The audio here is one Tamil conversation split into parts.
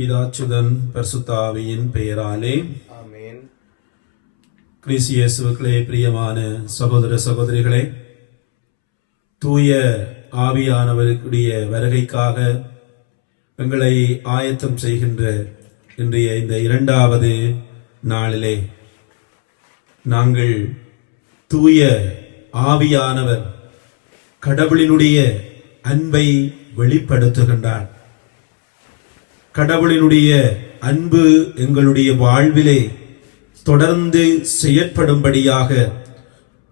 பிதாச்சுதன் பரிசுத்த ஆவியின் பெயராலே ஆமென். கிறிஸ்து இயேசுவுக்குள்ளே பிரியமான சகோதர சகோதரிகளே, தூய ஆவியானவருடைய வருகைக்காக எங்களை ஆயத்தம் செய்கின்ற இன்றைய இந்த இரண்டாவது நாளிலே நாங்கள் தூய ஆவியானவர் கடவுளினுடைய அன்பை வெளிப்படுத்துகின்றார். கடவுளினுடைய அன்பு எங்களுடைய வாழ்விலே தொடர்ந்து செயற்படும்படியாக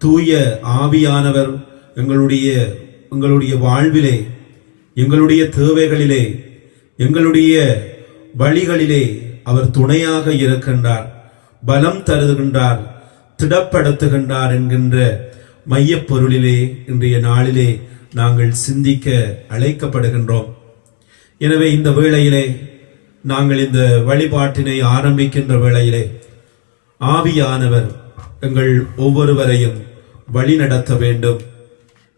தூய ஆவியானவர் எங்களுடைய வாழ்விலே, எங்களுடைய தேவைகளிலே, எங்களுடைய வழிகளிலே அவர் துணையாக இருக்கின்றார், பலம் தருகின்றார், திடப்படுத்துகின்றார் என்கின்ற மையப்பொருளிலே இன்றைய நாளிலே நாங்கள் சிந்திக்க அழைக்கப்படுகின்றோம். எனவே இந்த வேளையிலே நாங்கள் இந்த வழிபாட்டினை ஆரம்பிக்கின்ற வேளையிலே ஆவியானவர் எங்கள் ஒவ்வொருவரையும் வழி நடத்த வேண்டும்.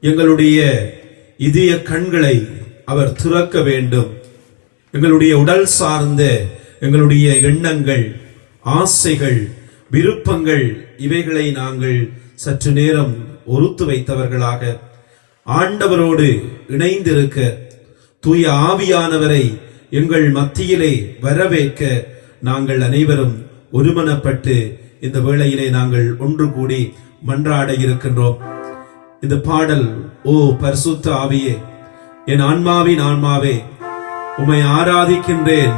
எங்களுடைய இதய கண்களை அவர் திறக்க வேண்டும். எங்களுடைய உடல் சார்ந்த எங்களுடைய எண்ணங்கள், ஆசைகள், விருப்பங்கள் இவைகளை நாங்கள் சற்று நேரம் ஒருத்து வைத்தவர்களாக ஆண்டவரோடு இணைந்திருக்க தூய ஆவியானவரை எங்கள் மத்தியிலே வரவேற்க நாங்கள் அனைவரும் ஒருமனப்பட்டு இந்த வேளையிலே நாங்கள் ஒன்று கூடி மன்றாட இருக்கின்றோம். இந்த பாடல், ஓ பரிசுத்த ஆவியே, என் ஆன்மாவின் ஆன்மாவே, உம்மை ஆராதிக்கின்றேன்,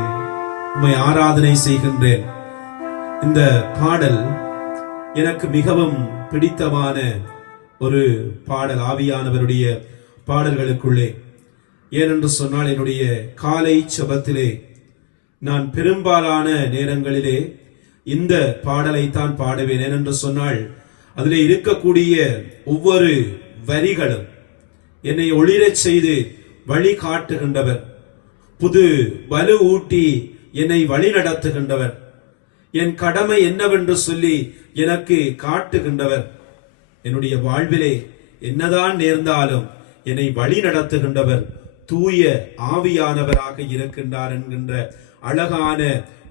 உம்மை ஆராதனை செய்கின்றேன். இந்த பாடல் எனக்கு மிகவும் பிடித்தமான ஒரு பாடல் ஆவியானவருடைய பாடல்களுக்குள்ளே. ஏனென்று சொன்னால் என்னுடைய காலை செபத்திலே நான் பெரும்பாலான நேரங்களிலே இந்த பாடலைத்தான் பாடுவேன். ஏனென்று சொன்னால் அதிலே இருக்கக்கூடிய ஒவ்வொரு வரிகளும் என்னை ஒளிரச் செய்து வழி காட்டுகின்றவர், புது வலு ஊட்டி என்னை வழி நடத்துகின்றவர், என் கடமை என்னவென்று சொல்லி எனக்கு காட்டுகின்றவர், என்னுடைய வாழ்விலே என்னதான் நேர்ந்தாலும் என்னை வழி நடத்துகின்றவர் தூய ஆவியானவராக இருக்கின்றார் என்கின்ற அழகான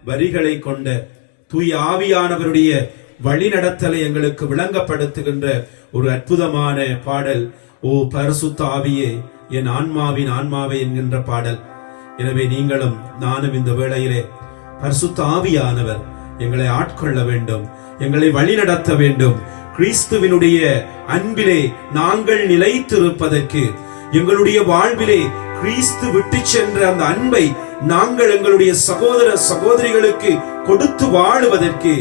வரிகளை கொண்ட தூய ஆவியானவருடைய வழிநடத்தலை எங்களுக்கு விளங்கப்படுத்துகின்ற ஒரு அற்புதமான பாடல், ஓ பரிசுத்த ஆவியே, என் ஆன்மாவின் ஆன்மாவே என்கின்ற பாடல். எனவே நீங்களும் நானும் இந்த வேளையிலே பரிசுத்த ஆவியானவர் எங்களை ஆட்கொள்ள வேண்டும், எங்களை வழிநடத்த வேண்டும். கிறிஸ்துவினுடைய அன்பிலே நாங்கள் நிலைத்திருப்பதற்கு, எங்களுடைய வாழ்விலே கிறிஸ்து விட்டு சென்ற அந்த அன்பை நாங்கள் எங்களுடைய சகோதர சகோதரிகளுக்கு கொடுத்து வாழுவதற்கு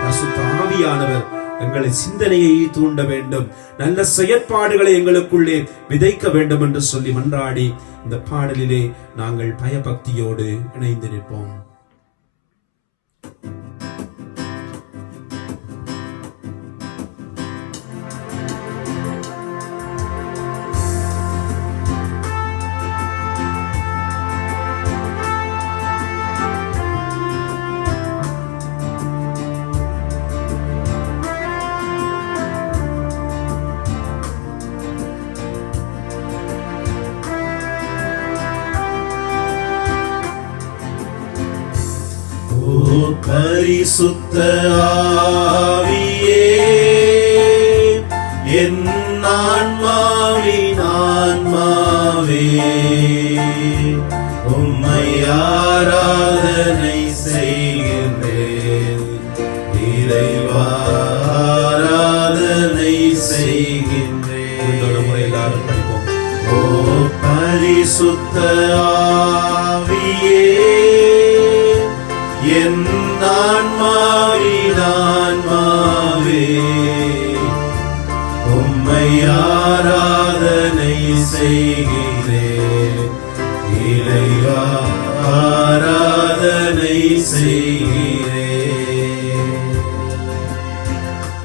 பரிசுத்த ஆவியானவர் எங்களை சிந்தனையை தூண்ட வேண்டும், நல்ல செயற்பாடுகளை எங்களுக்குள்ளே விதைக்க வேண்டும் என்று சொல்லி மன்றாடி இந்த பாடலிலே நாங்கள் பயபக்தியோடு இணைந்து நிற்போம். பரிசுத்த ஆவியே, என் ஆன்மாவின் ஆன்மாவே, உம்மை ஆராதனை செய்கின்றேன், இறைவா ஆராதனை செய்கின்றேன். எல்லாரும் படிப்போம். ஓ பரிசுத்த ஆவியே, என் ஆன்மாவின் ஆன்மாவே, உம்மை ஆராதனை செய்கிறேன், இறைவா ஆராதனை செய்கிறேன்.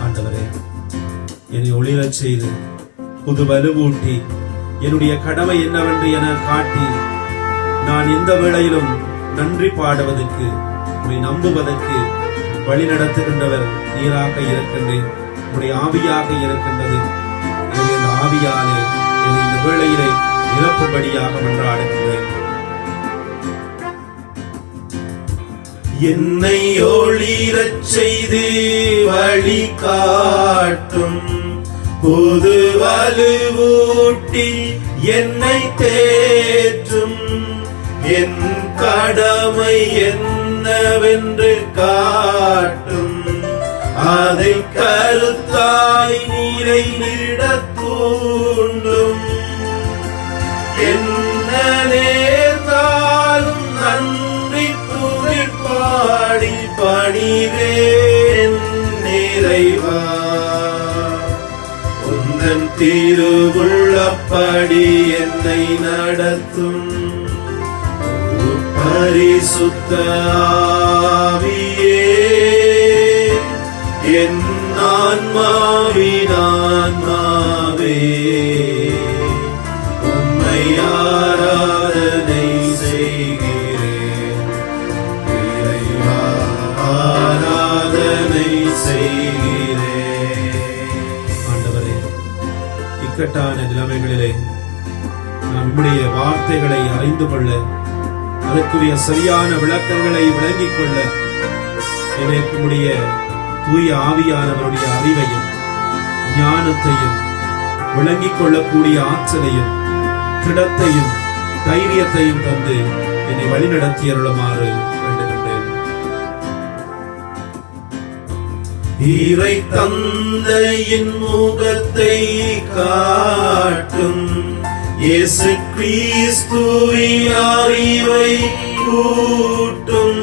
ஆண்டவரே, என்னை ஒளிரச் செய்து புது வலுவூட்டி என்னுடைய கடமை என்னவென்று என காட்டி நான் இந்த வேளையிலும் நன்றி பாடுவதற்கு, உம்மை நம்புவதற்கு வழி நடத்துகின்றவர் நீராக இருக்கின்றேன், உடைய ஆவியாக இருக்கின்றது. எனவே இந்த ஆவியாலே என்னை இந்த வேளையிலே நிரப்பும்படியாக மன்றாடுகின்றேன். என்னை ஒளிரச் செய்து வழி காட்டும் புது வலுவூட்டி என்னை தேற்றும் என் கடமை என்னவென்று காட்டும் அதை கருத்தாய் நிறைந்திட தூண்டும் என்ன நேர்ந்தாலும் நன்றி துதிப்பாடி பணிவேன் நிறைவா உந்தன் திருவுள்ளப்படி என்னை நடத்தும் பரிசுத்த ஆவியே என் ஆன்மாவின் ஆன்மாவே உம்மை ஆராதனை செய்கிறேன் இறைவா ஆராதனை செய்கிறேன். ஆண்டவரே, இக்கட்டான நிலைமைகளிலே நாம் உம்முடைய வார்த்தைகளை அறிந்து கொள்ள அதற்குரிய சரியான விளக்கங்களை விளங்கிக் கொள்ள எனக்கு உம்முடைய தூய ஆவியானவருடைய அறிவையும் ஞானத்தையும் விளங்கிக் கொள்ளக்கூடிய ஆற்றலையும் திடத்தையும் தைரியத்தையும் தந்து என்னை வழிநடத்தி அருளுமாறு வேண்டுகின்றேன். இறை தந்தையின் முகத்தை காட்டும் இயேசு கிறிஸ்துவின் அறிவை கூட்டும்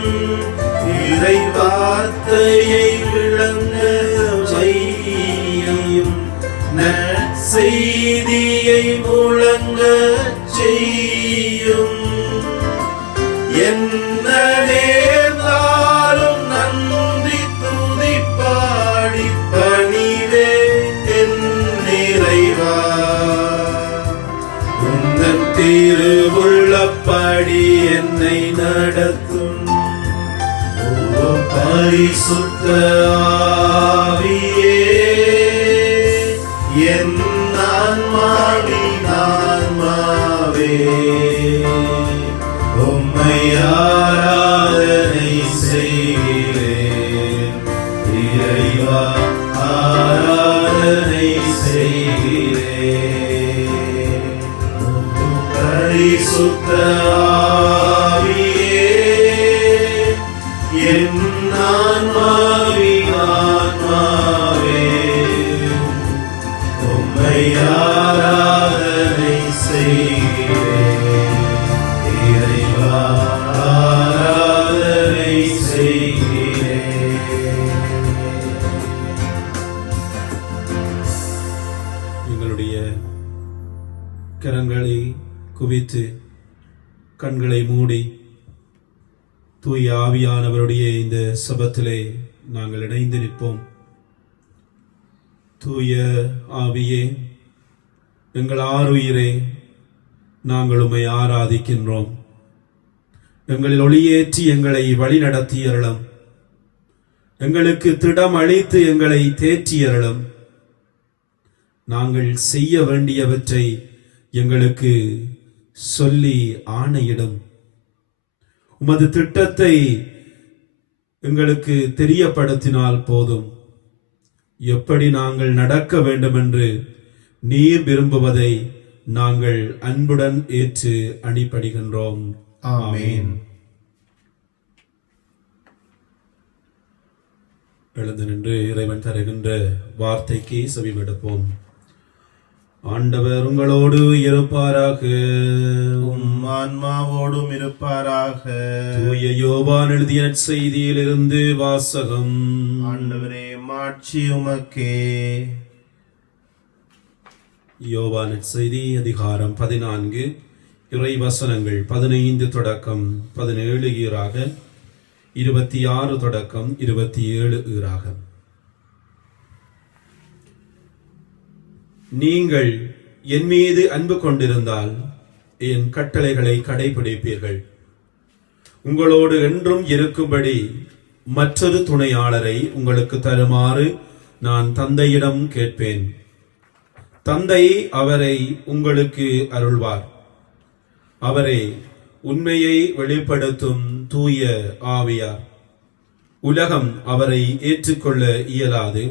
இறை வார்த்தையை விளங்க செய்யும் நற்செய்தியை முழங்க செய்யும் என்ன நேர்ந்தாலும் நன்றி துதிப்பாடி பணிவேன் என் நிறைவா உந்தன் திருவுள்ளப்படி என்னை நடத்தும் பரிசுத்த ஆவியே என் ஆன்மாவின் ஆன்மாவே உம்மை ஆராதனை செய்கிறேன் இறைவா ஆராதனை செய்கிறேன் பரிசுத்த ஆவியே என் ஆன்மாவின் ஆன்மாவே உம்மை ஆராதனை செய்கிறேன் இறைவா ஆராதனை செய்கிறேன். எங்களுடைய கரங்களை குவித்து கண்களை மூடி தூய ஆவியானவருடைய இந்த சபத்திலே நாங்கள் இணைந்து நிற்போம். தூய ஆவியே, எங்கள் ஆருயிரே, நாங்கள் உம்மை ஆராதிக்கின்றோம். எங்களில் ஒளியேற்றி எங்களை வழி நடத்தியருளும். எங்களுக்கு திடம் அளித்து எங்களை தேற்றியருளும். நாங்கள் செய்ய வேண்டியவற்றை எங்களுக்கு சொல்லி ஆணையிடும். உமது திட்டத்தை எங்களுக்கு தெரியப்படுத்தினால் போதும். எப்படி நாங்கள் நடக்க வேண்டும் என்று நீர் விரும்புவதை நாங்கள் அன்புடன் ஏற்று அணிபடிகின்றோம். ஆமென். எழுந்து நின்று இறைவன் தருகின்ற வார்த்தைக்கு செவிமடுப்போம். ஆண்டவர் உங்களோடு இருப்பாராக, உம் ஆன்மாவோடும் இருப்பாராக. தூய யோவான் எழுதிய நற்செய்தியிலிருந்து வாசகம். ஆண்டவரே, மாட்சி உமக்கே. யோவான் நற்செய்தி அதிகாரம் 14 இறை வசனங்கள் 15 தொடக்கம் 17 ஈறாக, 26 தொடக்கம் 27 ஈறாக. நீங்கள் என் மீது அன்பு கொண்டிருந்தால் என் கட்டளைகளை கடைபிடிப்பீர்கள். உங்களோடு என்றும் இருக்கும்படி மற்றொரு துணையாளரை உங்களுக்கு தருமாறு நான் தந்தையிடம் கேட்பேன். தந்தை அவரை உங்களுக்கு அருள்வார். அவரே உண்மையை வெளிப்படுத்தும் தூய ஆவியார். உலகம் அவரை ஏற்றுக்கொள்ள இயலாது,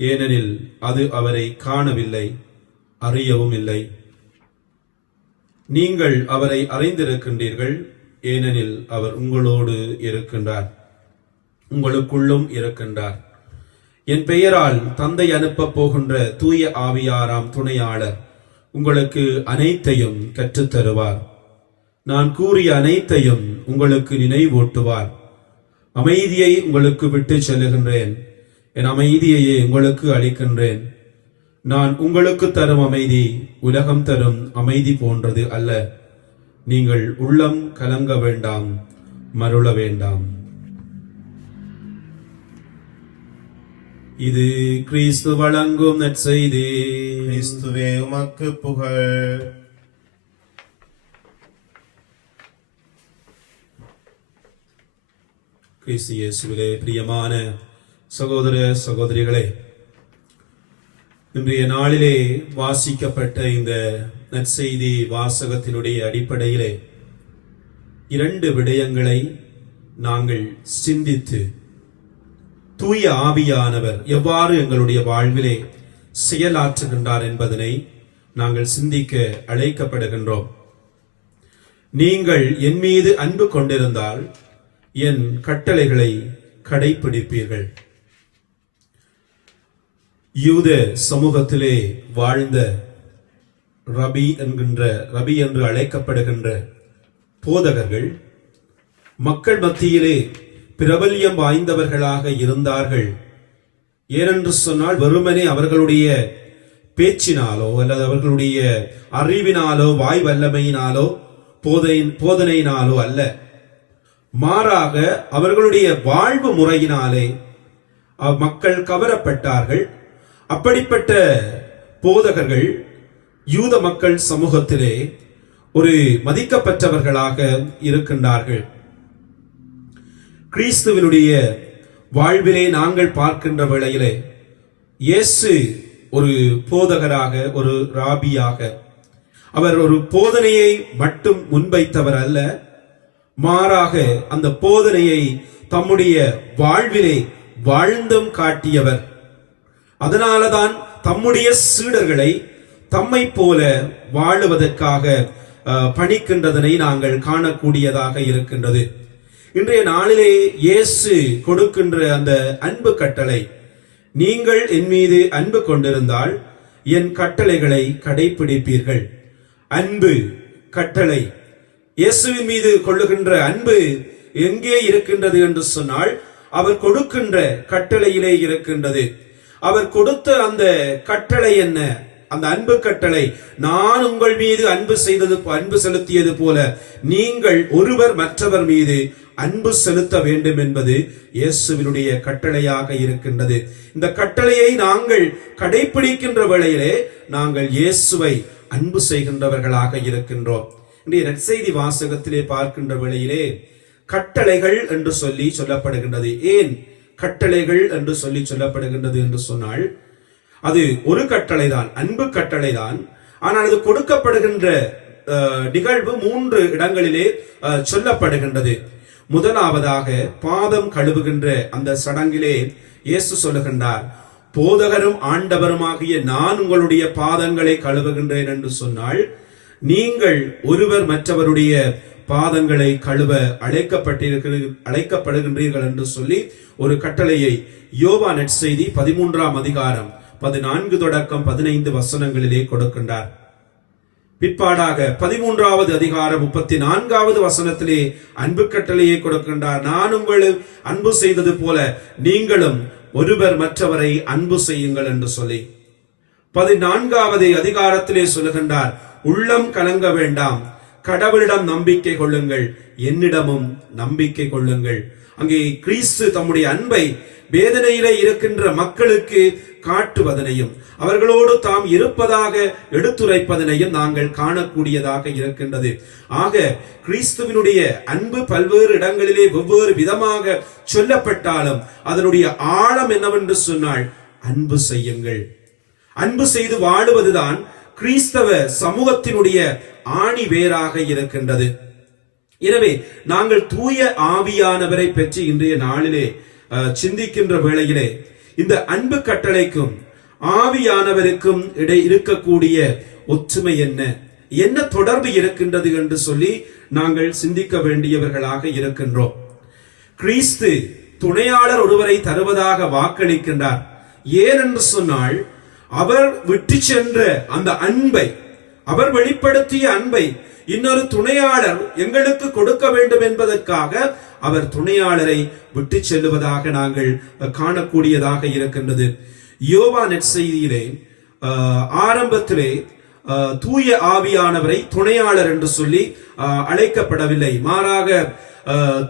ஏனெனில் அது அவரை காணவில்லை, அறியவும் இல்லை. நீங்கள் அவரை அறிந்திருக்கின்றீர்கள், ஏனெனில் அவர் உங்களோடு இருக்கின்றார், உங்களுக்குள்ளும் இருக்கின்றார். என் பெயரால் தந்தை அனுப்பப் போகின்ற தூய ஆவியாராம் துணையாளர் உங்களுக்கு அனைத்தையும் கற்றுத்தருவார். நான் கூறிய அனைத்தையும் உங்களுக்கு நினைவூட்டுவார். அமைதியை உங்களுக்கு விட்டு செல்லுகின்றேன், என் அமைதியையே உங்களுக்கு அளிக்கின்றேன். நான் உங்களுக்கு தரும் அமைதி உலகம் தரும் அமைதி போன்றது அல்ல. நீங்கள் உள்ளம் கலங்க வேண்டாம், மருள வேண்டாம். இது கிறிஸ்து வழங்கும் நற்செய்தி. கிறிஸ்துவே உமக்கு புகழ். கிறிஸ்து இயேசுவிலே பிரியமான சகோதர சகோதரிகளே, இன்றைய நாளிலே வாசிக்கப்பட்ட இந்த நற்செய்தி வாசகத்தினுடைய அடிப்படையிலே 2 விடயங்களை நாங்கள் சிந்தித்து தூய ஆவியானவர் எவ்வாறு எங்களுடைய வாழ்விலே செயலாற்றுகின்றார் என்பதனை நாங்கள் சிந்திக்க அழைக்கப்படுகின்றோம். நீங்கள் என் மீது அன்பு கொண்டிருந்தால் என் கட்டளைகளை கடைபிடிப்பீர்கள். யூத சமூகத்திலே வாழ்ந்த ரபி என்று அழைக்கப்படுகின்ற போதகர்கள் மக்கள் மத்தியிலே பிரபல்யம் வாய்ந்தவர்களாக இருந்தார்கள். ஏனென்று சொன்னால் வெறுமனே அவர்களுடைய பேச்சினாலோ அல்லது அவர்களுடைய அறிவினாலோ வாய் வல்லமையினாலோ போதனையினாலோ அல்ல, மாறாக அவர்களுடைய வாழ்வு முறையினாலே மக்கள் கவரப்பட்டார்கள். அப்படிப்பட்ட போதகர்கள் யூத மக்கள் சமூகத்திலே ஒரு மதிக்கப்பட்டவர்களாக இருக்கின்றார்கள். கிறிஸ்துவினுடைய வாழ்விலே நாங்கள் பார்க்கின்ற வேளையிலே இயேசு ஒரு போதகராக, ஒரு ராபியாக, அவர் ஒரு போதனையை மட்டும் முன்வைத்தவர் அல்ல, மாறாக அந்த போதனையை தம்முடைய வாழ்விலே வாழ்ந்தும் காட்டியவர். அதனாலதான் தம்முடைய சீடர்களை தம்மை போல வாழுவதற்காக பணிக்கின்றதனை நாங்கள் காணக்கூடியதாக இருக்கின்றது. இன்றைய நாளிலே இயேசு கொடுக்கின்ற அந்த அன்பு கட்டளை, நீங்கள் என் மீது அன்பு கொண்டிருந்தால் என் கட்டளைகளை கடைபிடிப்பீர்கள். அன்பு கட்டளை, இயேசுவின் மீது கொள்ளுகின்ற அன்பு எங்கே இருக்கின்றது என்று சொன்னால் அவர் கொடுக்கின்ற கட்டளையிலே இருக்கின்றது. அவர் கொடுத்த அந்த கட்டளை என்ன? அந்த அன்பு கட்டளை, நான் உங்கள் மீது அன்பு செலுத்தியது போல நீங்கள் ஒருவர் மற்றவர் மீது அன்பு செலுத்த வேண்டும் என்பது இயேசுவினுடைய கட்டளையாக இருக்கின்றது. இந்த கட்டளையை நாங்கள் கடைபிடிக்கின்ற வேளையிலே நாங்கள் இயேசுவை அன்பு செய்கின்றவர்களாக இருக்கின்றோம். இன்றைய நற்செய்தி வாசகத்திலே பார்க்கின்ற வேளையிலே கட்டளைகள் என்று சொல்லப்படுகின்றது. ஏன் கட்டளைகள் என்று சொல்லப்படுகின்றது என்று சொன்னால், அது ஒரு கட்டளை தான், அன்பு கட்டளை தான். ஆனால் அது கொடுக்கப்படுகின்ற நிகழ்வு 3 இடங்களிலே சொல்லப்படுகின்றது. முதலாவதாக பாதம் கழுவுகின்ற அந்த சடங்கிலே இயேசு சொல்லுகின்றார், போதகரும் ஆண்டவருமாகிய நான் உங்களுடைய பாதங்களை கழுவுகின்றேன் என்று சொன்னால், நீங்கள் ஒருவர் மற்றவருடைய பாதங்களை கழுவ அழைக்கப்படுகின்றீர்கள் என்று சொல்லி ஒரு கட்டளையை யோவான் நற்செய்தி 13ஆம் அதிகாரம் 14 தொடக்கம் 15 வசனங்களிலே கொடுக்கின்றார். பிற்பாடாக 13வது அதிகாரம் 34வது வசனத்திலே அன்பு கட்டளையை கொடுக்கின்றார். நான் உங்களை அன்பு செய்தது போல நீங்களும் ஒருவர் மற்றவரை அன்பு செய்யுங்கள் என்று சொல்லி 14வது அதிகாரத்திலே சொல்லுகின்றார், உள்ளம் கலங்க வேண்டாம், கடவுளிடம் நம்பிக்கை கொள்ளுங்கள், என்னிடமும் நம்பிக்கை கொள்ளுங்கள். அங்கே கிறிஸ்து தம்முடைய அன்பை வேதனையிலே இருக்கின்ற மக்களுக்கு காட்டுவதனையும் அவர்களோடு தாம் இருப்பதாக எடுத்துரைப்பதனையும் நாங்கள் காணக்கூடியதாக இருக்கின்றது. ஆக கிறிஸ்துவினுடைய அன்பு பல்வேறு இடங்களிலே வெவ்வேறு விதமாக சொல்லப்பட்டாலும் அதனுடைய ஆழம் என்னவென்று சொன்னால், அன்பு செய்யுங்கள். அன்பு செய்து வாழுவதுதான் கிறிஸ்தவ சமூகத்தினுடைய ஆணி வேராக இருக்கின்றது. எனவே நாங்கள் தூய ஆவியானவரை பற்றி இன்றைய நாளிலே சிந்திக்கின்ற வேளையிலே இந்த அன்பு கட்டளைக்கும் ஆவியானவருக்கும் இடை இருக்கக்கூடிய ஒற்றுமை என்ன தொடர்பு இருக்கின்றது என்று சொல்லி நாங்கள் சிந்திக்க வேண்டியவர்களாக இருக்கின்றோம். கிறிஸ்து துணையாளர் ஒருவரை தருவதாக வாக்களிக்கின்றார். ஏனென்று சொன்னால், அவர் விட்டு சென்ற அந்த அன்பை, அவர் வெளிப்படுத்திய அன்பை இன்னொரு துணையாளர் எங்களுக்கு கொடுக்க வேண்டும் என்பதற்காக அவர் துணையாளரை விட்டு செல்லுவதாக நாங்கள் காணக்கூடியதாக இருக்கின்றது. யோவான் நற்செய்தியிலே ஆரம்பத்திலே தூய ஆவியானவரை துணையாளர் என்று சொல்லி அழைக்கப்படவில்லை. மாறாக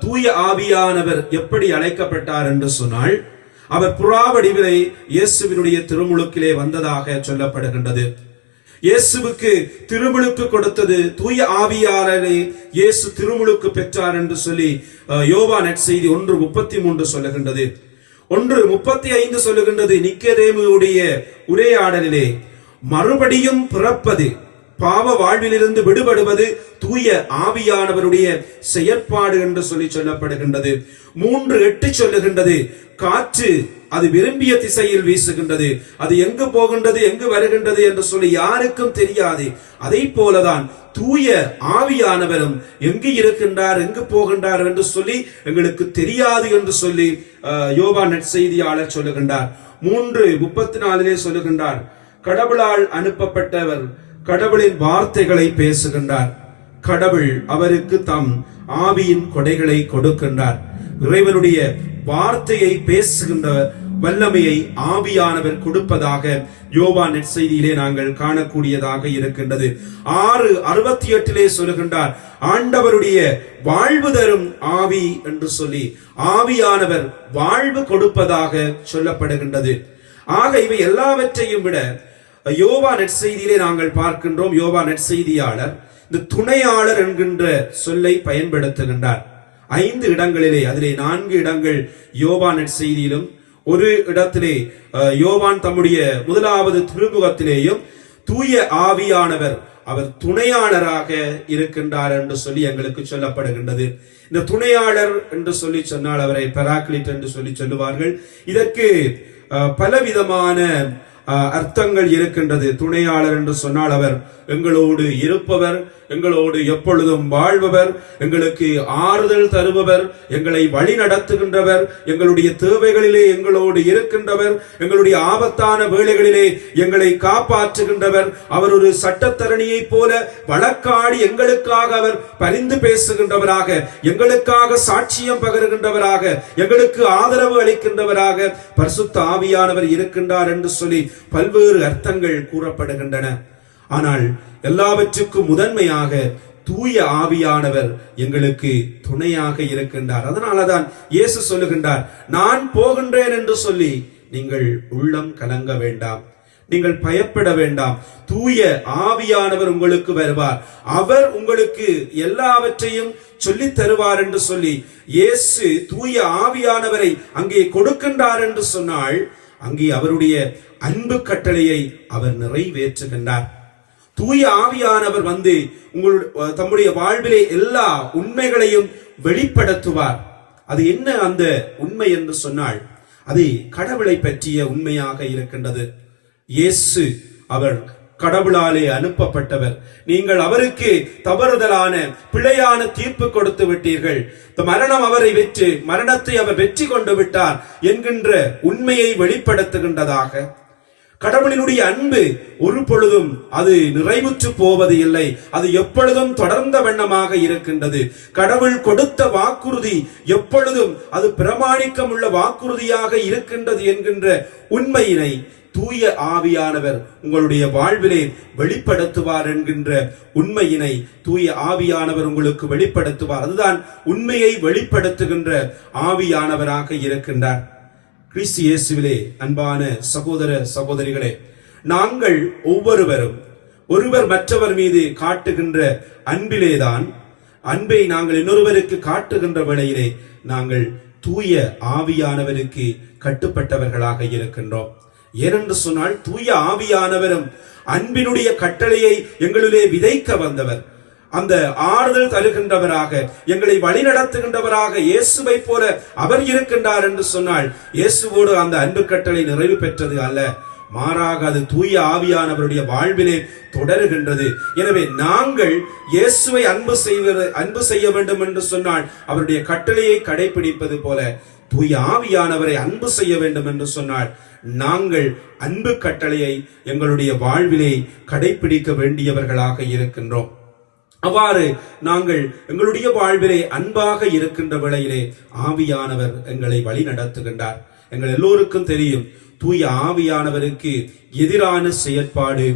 தூய ஆவியானவர் எப்படி அழைக்கப்பட்டார் என்று சொன்னால், அவர் புறா வடிவிலே இயேசுவினுடைய திருமுழுக்கிலே வந்ததாக சொல்லப்படுகின்றது. இயேசுவுக்கு திருமுழுக்கு கொடுத்தது தூய ஆவியானவரை இயேசு திருமுழுக்கு பெற்றார் என்று சொல்லி யோவான் நற்செய்தி 1:33 சொல்லுகின்றது. 1:35 சொல்லுகின்றது, நிக்கதேமுடைய உரையாடலிலே மறுபடியும் பிறப்பது, பாவ வாழ்விலிருந்து விடுபடுவது தூய ஆவியானவருடைய செயற்பாடு என்று சொல்லி சொல்லப்படுகின்றது. 3:8 சொல்லுகின்றது, காற்று அது விரும்பிய திசையில் வீசுகின்றது, அது எங்கு போகின்றது எங்கு வருகின்றது என்று சொல்லி யாருக்கும் தெரியாது. அதை போலதான் தூய ஆவியானவரும் எங்கு இருக்கின்றார் எங்கு போகின்றார் என்று சொல்லி எங்களுக்கு தெரியாது என்று சொல்லி யோவான் நற்செய்தியாளர் சொல்லுகின்றார். 3:34 சொல்லுகின்றார், கடவுளால் அனுப்பப்பட்டவர் கடவுளின் வார்த்தைகளை பேசுகின்றார், கடவுள் அவருக்கு தம் ஆவியின் கொடைகளை கொடுக்கின்றார். இறைவனுடைய வார்த்தையை பேசுகின்ற வல்லமையை ஆவியானவர் கொடுப்பதாக யோவான் நற்செய்தியிலே நாங்கள் காணக்கூடியதாக இருக்கின்றது. 6:68 சொல்லுகின்றார், ஆண்டவருடைய வாழ்வு தரும் ஆவி என்று சொல்லி ஆவியானவர் வாழ்வு கொடுப்பதாக சொல்லப்படுகின்றது. ஆக இவை எல்லாவற்றையும் விட யோவான் நற்செய்தியிலே நாங்கள் பார்க்கின்றோம், யோவான் நற்செய்தியாளர் இந்த துணையாளர் என்கின்ற சொல்லை பயன்படுத்துகின்றார். 5 இடங்களிலே, அதிலே 4 இடங்கள் யோவான் நற்செய்தியிலும், ஒரு இடத்திலே யோவான் தம்முடைய 1வது திருமுகத்திலேயும் தூய ஆவியானவர் அவர் துணையாளராக இருக்கின்றார் என்று சொல்லி எங்களுக்கு சொல்லப்படுகின்றது. இந்த துணையாளர் என்று சொல்லி சொன்னால் அவரை பெராக்லிட் என்று சொல்லி சொல்லுவார்கள். இதற்கு பலவிதமான அர்த்தங்கள் இருக்கின்றது. துணையாளர் என்று சொன்னால் அவர் எங்களோடு இருப்பவர், எங்களோடு எப்பொழுதும் வாழ்பவர், எங்களுக்கு ஆறுதல் தருபவர், எங்களை வழி நடத்துகின்றவர், எங்களுடைய தேவைகளிலே எங்களோடு இருக்கின்றவர், எங்களுடைய ஆபத்தான வேளைகளிலே எங்களை காப்பாற்றுகின்றவர். அவர் ஒரு சட்டத்தரணியை போல வழக்காடி எங்களுக்காக அவர் பரிந்து பேசுகின்றவராக, எங்களுக்காக சாட்சியம் பகருகின்றவராக, எங்களுக்கு ஆதரவு அளிக்கின்றவராக பரிசுத்த ஆவியானவர் இருக்கின்றார் என்று சொல்லி பல்வேறு அர்த்தங்கள் கூறப்படுகின்றன. ஆனால் எல்லாவற்றுக்கும் முதன்மையாக தூய ஆவியானவர் எங்களுக்கு துணையாக இருக்கின்றார். அதனாலதான் இயேசு சொல்லுகின்றார், நான் போகின்றேன் என்று சொல்லி நீங்கள் உள்ளம் கலங்க வேண்டாம், நீங்கள் பயப்பட வேண்டாம், தூய ஆவியானவர் உங்களுக்கு வருவார், அவர் உங்களுக்கு எல்லாவற்றையும் சொல்லி தருவார் என்று சொல்லி இயேசு தூய ஆவியானவரை அங்கே கொடுக்கின்றார் என்று சொன்னால், அங்கே அவருடைய அன்பு கட்டளையை அவர் நிறைவேற்றுகின்றார். தூய ஆவியானவர் வந்து தம்முடைய வாழ்விலே எல்லா உண்மைகளையும் வெளிப்படுத்துவார். அது என்ன அந்த உண்மை என்று சொன்னால், அது கடவுளை பற்றிய உண்மையாக இருக்கின்றது. இயேசு அவர் கடவுளாலே அனுப்பப்பட்டவர். நீங்கள் அவருக்கு தவறுதலான பிழையான தீர்ப்பு கொடுத்து விட்டீர்கள், மரணம் அவரை மரணத்தை அவர் வெற்றி கொண்டு விட்டார் என்கின்ற உண்மையை வெளிப்படுத்துகின்றதாக. கடவுளினுடைய அன்பு ஒரு பொழுதும் அது நிறைவுற்று போவது இல்லை, அது எப்பொழுதும் தொடர்ந்த வண்ணமாக இருக்கின்றது. கடவுள் கொடுத்த வாக்குறுதி எப்பொழுதும் அது பிரமாணிக்கம் உள்ள வாக்குறுதியாக இருக்கின்றது என்கின்ற உண்மையினை தூய ஆவியானவர் உங்களுடைய வாழ்விலே வெளிப்படுத்துவார் என்கின்ற உண்மையினை தூய ஆவியானவர் உங்களுக்கு வெளிப்படுத்துவார். அதுதான் உண்மையை வெளிப்படுத்துகின்ற ஆவியானவராக இருக்கின்றார். கிறிஸ்து இயேசுவிலே அன்பான சகோதர சகோதரிகளே, நாங்கள் ஒவ்வொருவரும் ஒருவர் மற்றவர் மீது காட்டுகின்ற அன்பிலேதான், அன்பை நாங்கள் இன்னொருவருக்கு காட்டுகின்ற வேளையிலே நாங்கள் தூய ஆவியானவருக்கு கட்டுப்பட்டவர்களாக இருக்கின்றோம். ஏனென்று சொன்னால், தூய ஆவியானவரும் அன்பினுடைய கட்டளையை எங்களிலே விதைக்க வந்தவர். அந்த ஆறுதல் தருகின்றவராக, எங்களை வழிநடத்துகின்றவராக இயேசுவை போல அவர் இருக்கின்றார் என்று சொன்னால், இயேசுவோடு அந்த அன்பு கட்டளை நிறைவு பெற்றது அல்ல, மாறாக அது தூய ஆவியானவருடைய வாழ்விலே தொடருகின்றது. எனவே நாங்கள் இயேசுவை அன்பு செய்ய வேண்டும் என்று சொன்னால் அவருடைய கட்டளையை கடைபிடிப்பது போல, தூய ஆவியானவரை அன்பு செய்ய வேண்டும் என்று சொன்னால் நாங்கள் அன்பு கட்டளையை எங்களுடைய வாழ்விலே கடைபிடிக்க வேண்டியவர்களாக இருக்கின்றோம். அவ்வாறு நாங்கள் எங்களுடைய வாழ்விலே அன்பாக இருக்கின்ற வேளையிலே ஆவியானவர் எங்களை வழி நடத்துகின்றார். எங்கள் எல்லோருக்கும் தெரியும், தூய ஆவியானவருக்கு எதிரான செயற்பாடு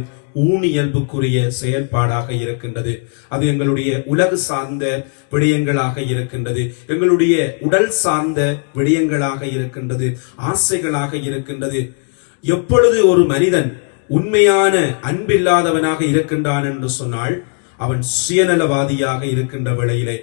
ஊனியல்புக்குரிய செயல்பாடாக இருக்கின்றது. அது எங்களுடைய உலகு சார்ந்த விடயங்களாக இருக்கின்றது, எங்களுடைய உடல் சார்ந்த விடயங்களாக இருக்கின்றது, ஆசைகளாக இருக்கின்றது. எப்பொழுது ஒரு மனிதன் உண்மையான அன்பில்லாதவனாக இருக்கின்றான் என்று சொன்னால் அவன் சுயநலவாதியாக இருக்கின்ற வேளையிலே,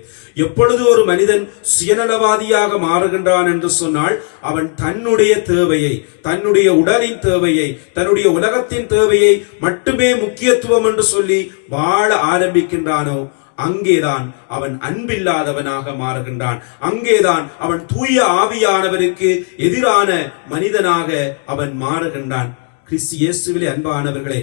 எப்பொழுது ஒரு மனிதன் சுயநலவாதியாக மாறுகின்றான் என்று சொன்னால் அவன் தன்னுடைய தேவையை, தன்னுடைய உடலின் தேவையை, தன்னுடைய உலகத்தின் தேவையை மட்டுமே முக்கியத்துவம் என்று சொல்லி வாழ ஆரம்பிக்கின்றானோ அங்கேதான் அவன் அன்பில்லாதவனாக மாறுகின்றான். அங்கேதான் அவன் தூய ஆவியானவருக்கு எதிரான மனிதனாக அவன் மாறுகின்றான். கிறிஸ்து இயேசுவிலே அன்பானவர்களே,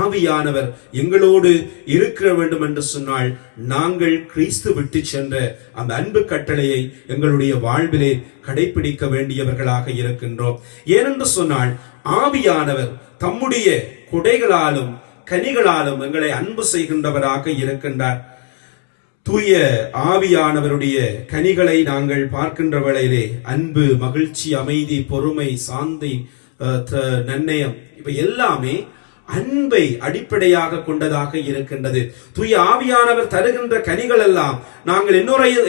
ஆவியானவர் எங்களோடு இருக்க வேண்டும் என்று சொன்னால் நாங்கள் கிறிஸ்து விட்டு சென்ற அந்த அன்பு கட்டளையை எங்களுடைய வாழ்விலே கடைபிடிக்க வேண்டியவர்களாக இருக்கின்றோம். ஏனென்று சொன்னால் ஆவியானவர் தம்முடைய கொடைகளாலும் கனிகளாலும் எங்களை அன்பு செய்கின்றவராக இருக்கின்றார். தூய ஆவியானவருடைய கனிகளை நாங்கள் பார்க்கின்ற வேளையிலே அன்பு, மகிழ்ச்சி, அமைதி, பொறுமை, சாந்தி, நன்னயம், இவை எல்லாமே அன்பை அடிப்படையாக கொண்டதாக இருக்கின்றது. தூய ஆவியானவர் தருகின்ற கனிகள் எல்லாம் நாங்கள்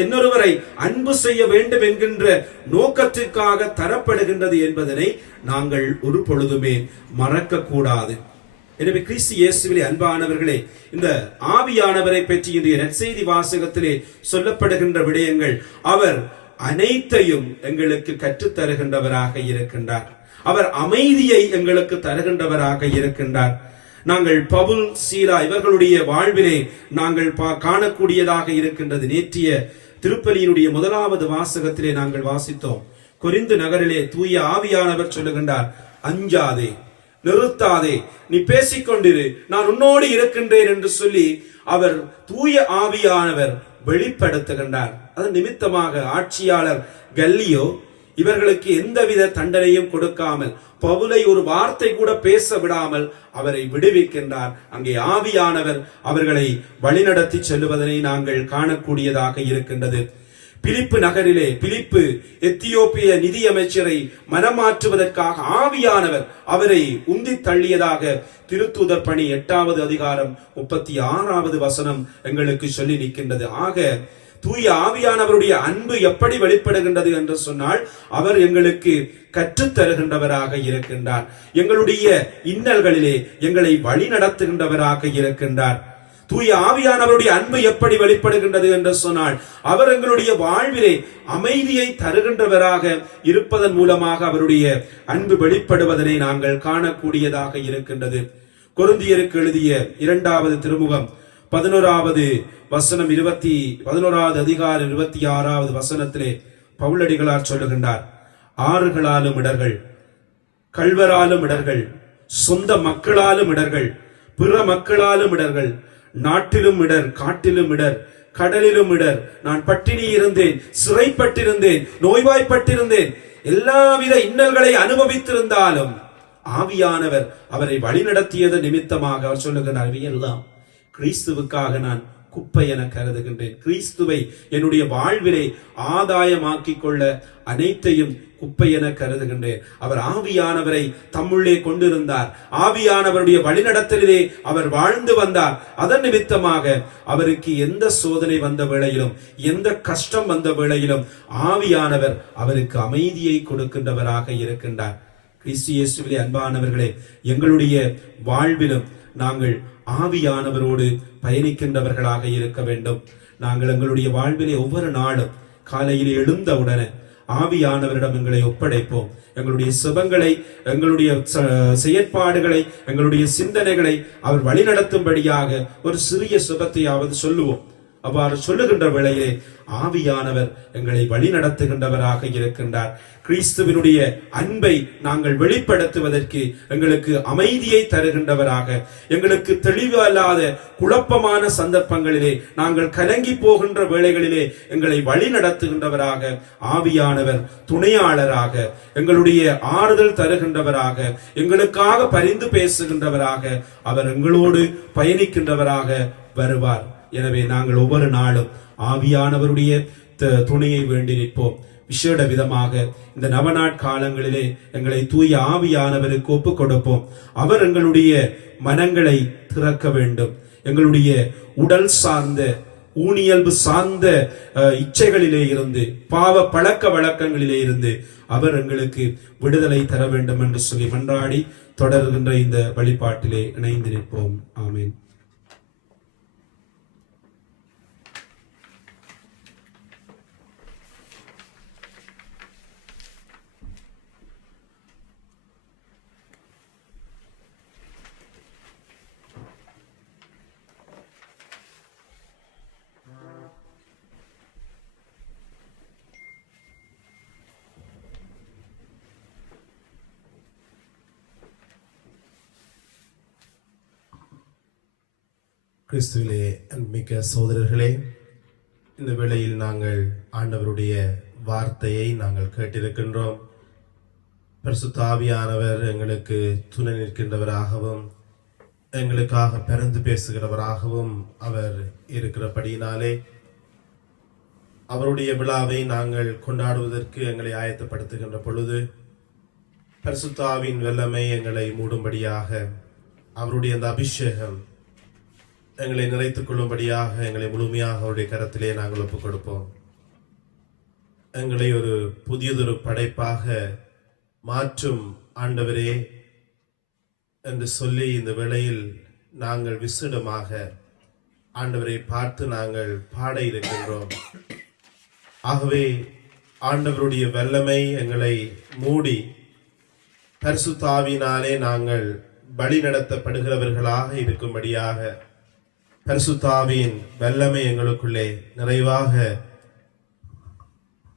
இன்னொருவரை அன்பு செய்ய வேண்டும் என்கின்ற நோக்கத்திற்காக தரப்படுகின்றது என்பதனை நாங்கள் ஒரு பொழுதுமே மறக்க கூடாது. எனவே கிறிஸ்து இயேசுவிலே அன்பானவர்களே, இந்த ஆவியானவரை பற்றி இன்றைய நற்செய்தி வாசகத்திலே சொல்லப்படுகின்ற விடயங்கள், அவர் அனைத்தையும் எங்களுக்கு கற்றுத்தருகின்றவராக இருக்கின்றார். அவர் அமைதியை எங்களுக்கு தருகின்றவராக இருக்கின்றார். நாங்கள் பவுல், சீலா இவர்களுடைய வாழ்விலே நாங்கள் காணக்கூடியதாக இருக்கின்றது. நேற்றைய திருப்பலியினுடைய முதலாவது வாசகத்திலே நாங்கள் வாசித்தோம். கொரிந்து நகரிலே தூய ஆவியானவர் சொல்லுகின்றார், அஞ்சாதே, நிறுத்தாதே, நீ பேசிக்கொண்டிரு, நான் உன்னோடு இருக்கின்றேன் என்று சொல்லி அவர் தூய ஆவியானவர் வெளிப்படுத்துகின்றார். அதன் நிமித்தமாக ஆட்சியாளர் கல்லியோ இவர்களுக்கு எந்தவித தண்டனையும் கொடுக்காமல், பவுலை ஒரு வார்த்தை கூட பேச விடாமல் அவரை விடுவிக்கின்றார். அங்கே ஆவியானவர் அவர்களை வழிநடத்தி செல்லுவதனை நாங்கள் காணக்கூடியதாக இருக்கின்றது. பிலிப்பு நகரிலே பிலிப்பு எத்தியோப்பிய நிதியமைச்சரை மனமாற்றுவதற்காக ஆவியானவர் அவரை உந்தி தள்ளியதாக திருத்தூதர் பணி 8வது அதிகாரம் 36வது வசனம் எங்களுக்கு சொல்லி நிற்கின்றது. ஆக தூய ஆவியானவருடைய அன்பு எப்படி வெளிப்படுகின்றது என்று சொன்னால் அவர் எங்களுக்கு கற்றுத்தருகின்றவராக இருக்கின்றார். எங்களுடைய இன்னல்களிலே எங்களை வழி நடத்துகின்றவராக இருக்கின்றார். தூய ஆவியானவருடைய அன்பு எப்படி வெளிப்படுகின்றது என்று சொன்னால் அவர் எங்களுடைய வாழ்விலே அமைதியை தருகின்றவராக இருப்பதன் மூலமாக அவருடைய அன்பு வெளிப்படுவதனை நாங்கள் காணக்கூடியதாக இருக்கின்றது. கொரிந்தியருக்கு எழுதிய 2வது திருமுகம் 11வது வசனம் 11வது அதிகாரம் 26வது வசனத்திலே பவுலடிகளார் சொல்லுகின்றார், ஆறுகளாலும் இடர்கள், கள்வராலும் இடர்கள், சொந்த மக்களாலும் இடர்கள், பிற மக்களாலும் இடர்கள், நாட்டிலும் இடர், காட்டிலும் இடர், கடலிலும் இடர், நான் பட்டினி இருந்தேன், சிறைப்பட்டிருந்தேன், நோய்வாய்ப்பட்டிருந்தேன், எல்லாவித இன்னல்களை அனுபவித்திருந்தாலும் ஆவியானவர் அவரை வழிநடத்தியது நிமித்தமாக அவர் சொல்லுகிறார், எல்லாம் கிறிஸ்துவுக்காக நான் குப்பை என கருதுகின்றேன். கிறிஸ்துவை என்னுடைய வாழ்விலே ஆதாயமாக்கிக் கொள்ள அனைத்தையும் குப்பை என கருதுகின்றேன். அவர் ஆவியானவரை தம்முள்ளே கொண்டிருந்தார். ஆவியானவருடைய வழிநடத்தலிலே அவர் வாழ்ந்து வந்தார். அதன் நிமித்தமாக அவருக்கு எந்த சோதனை வந்த வேளையிலும், எந்த கஷ்டம் வந்த வேளையிலும் ஆவியானவர் அவருக்கு அமைதியை கொடுக்கின்றவராக இருக்கின்றார். கிறிஸ்து இயேசுவிலே அன்பானவர்களே, எங்களுடைய வாழ்விலும் நாங்கள் ஆவியானவரோடு பயணிக்கின்றவர்களாக இருக்க வேண்டும். நாங்கள் எங்களுடைய வாழ்விலே ஒவ்வொரு நாளும் காலையிலே எழுந்தவுடனே ஆவியானவரிடம் எங்களை ஒப்படைப்போம். எங்களுடைய சுபங்களை, எங்களுடைய செயற்பாடுகளை, எங்களுடைய சிந்தனைகளை அவர் வழிநடத்தும்படியாக ஒரு சிறிய சுபத்தையாவது சொல்லுவோம். அவ்வாறு சொல்லுகின்ற வேளையிலே ஆவியானவர் எங்களை வழிநடத்துகின்றவராக இருக்கின்றார். கிறிஸ்துவினுடைய அன்பை நாங்கள் வெளிப்படுத்துவதற்கு எங்களுக்கு அமைதியை தருகின்றவராக, எங்களுக்கு தெளிவில்லாத குழப்பமான சந்தர்ப்பங்களிலே நாங்கள் கலங்கி போகின்ற வேளைகளிலே எங்களை வழி நடத்துகின்றவராக ஆவியானவர் துணையாளராக, எங்களுடைய ஆறுதல் தருகின்றவராக, எங்களுக்காக பரிந்து பேசுகின்றவராக, அவர் எங்களோடு பயணிக்கின்றவராக வருவார். எனவே நாங்கள் ஒவ்வொரு நாளும் ஆவியானவருடைய துணையை வேண்டி நிற்போம். விசேட விதமாக இந்த நவநாட்காலங்களிலே எங்களை தூய ஆவியானவருக்கு ஒப்புக் கொடுப்போம். அவர் எங்களுடைய மனங்களை திறக்க வேண்டும். எங்களுடைய உடல் சார்ந்த ஊனியல்பு சார்ந்த இச்சைகளிலே இருந்து, பாவ பழக்க வழக்கங்களிலே இருந்து அவர் எங்களுக்கு விடுதலை தர வேண்டும் என்று சொல்லி மன்றாடி தொடர்கின்ற இந்த வழிபாட்டிலே இணைந்து நிற்போம். ஆமீன். கிறிஸ்துவிலே அன்பிக்க சகோதரர்களே, இந்த வேளையில் நாங்கள் ஆண்டவருடைய வார்த்தையை நாங்கள் கேட்டிருக்கின்றோம். பரிசுத்த ஆவியானவர் எங்களுக்கு துணை நிற்கின்றவராகவும் எங்களுக்காக பரிந்து பேசுகிறவராகவும் அவர் இருக்கிறபடியினாலே அவருடைய விழாவை நாங்கள் கொண்டாடுவதற்கு எங்களை ஆயத்தப்படுத்துகின்ற பொழுது பரிசுத்த ஆவியின் வல்லமை எங்களை மூடும்படியாக, அவருடைய அந்த அபிஷேகம் எங்களை நிறைத்துக் கொள்ளும்படியாக எங்களை முழுமையாக அவருடைய கரத்திலே நாங்கள் ஒப்புக் கொடுப்போம். எங்களை ஒரு புதியதொரு படைப்பாக மாற்றும் ஆண்டவரே என்று சொல்லி இந்த வேளையில் நாங்கள் விசேடமாக ஆண்டவரை பார்த்து நாங்கள் பாட இருக்கின்றோம். ஆகவே ஆண்டவருடைய வல்லமை எங்களை மூடி பரிசுத்த ஆவியினாலே நாங்கள் வழி நடத்தப்படுகிறவர்களாக இருக்கும்படியாக பரிசுத்த ஆவியின் வல்லமை எங்களுக்குள்ளே நிறைவாக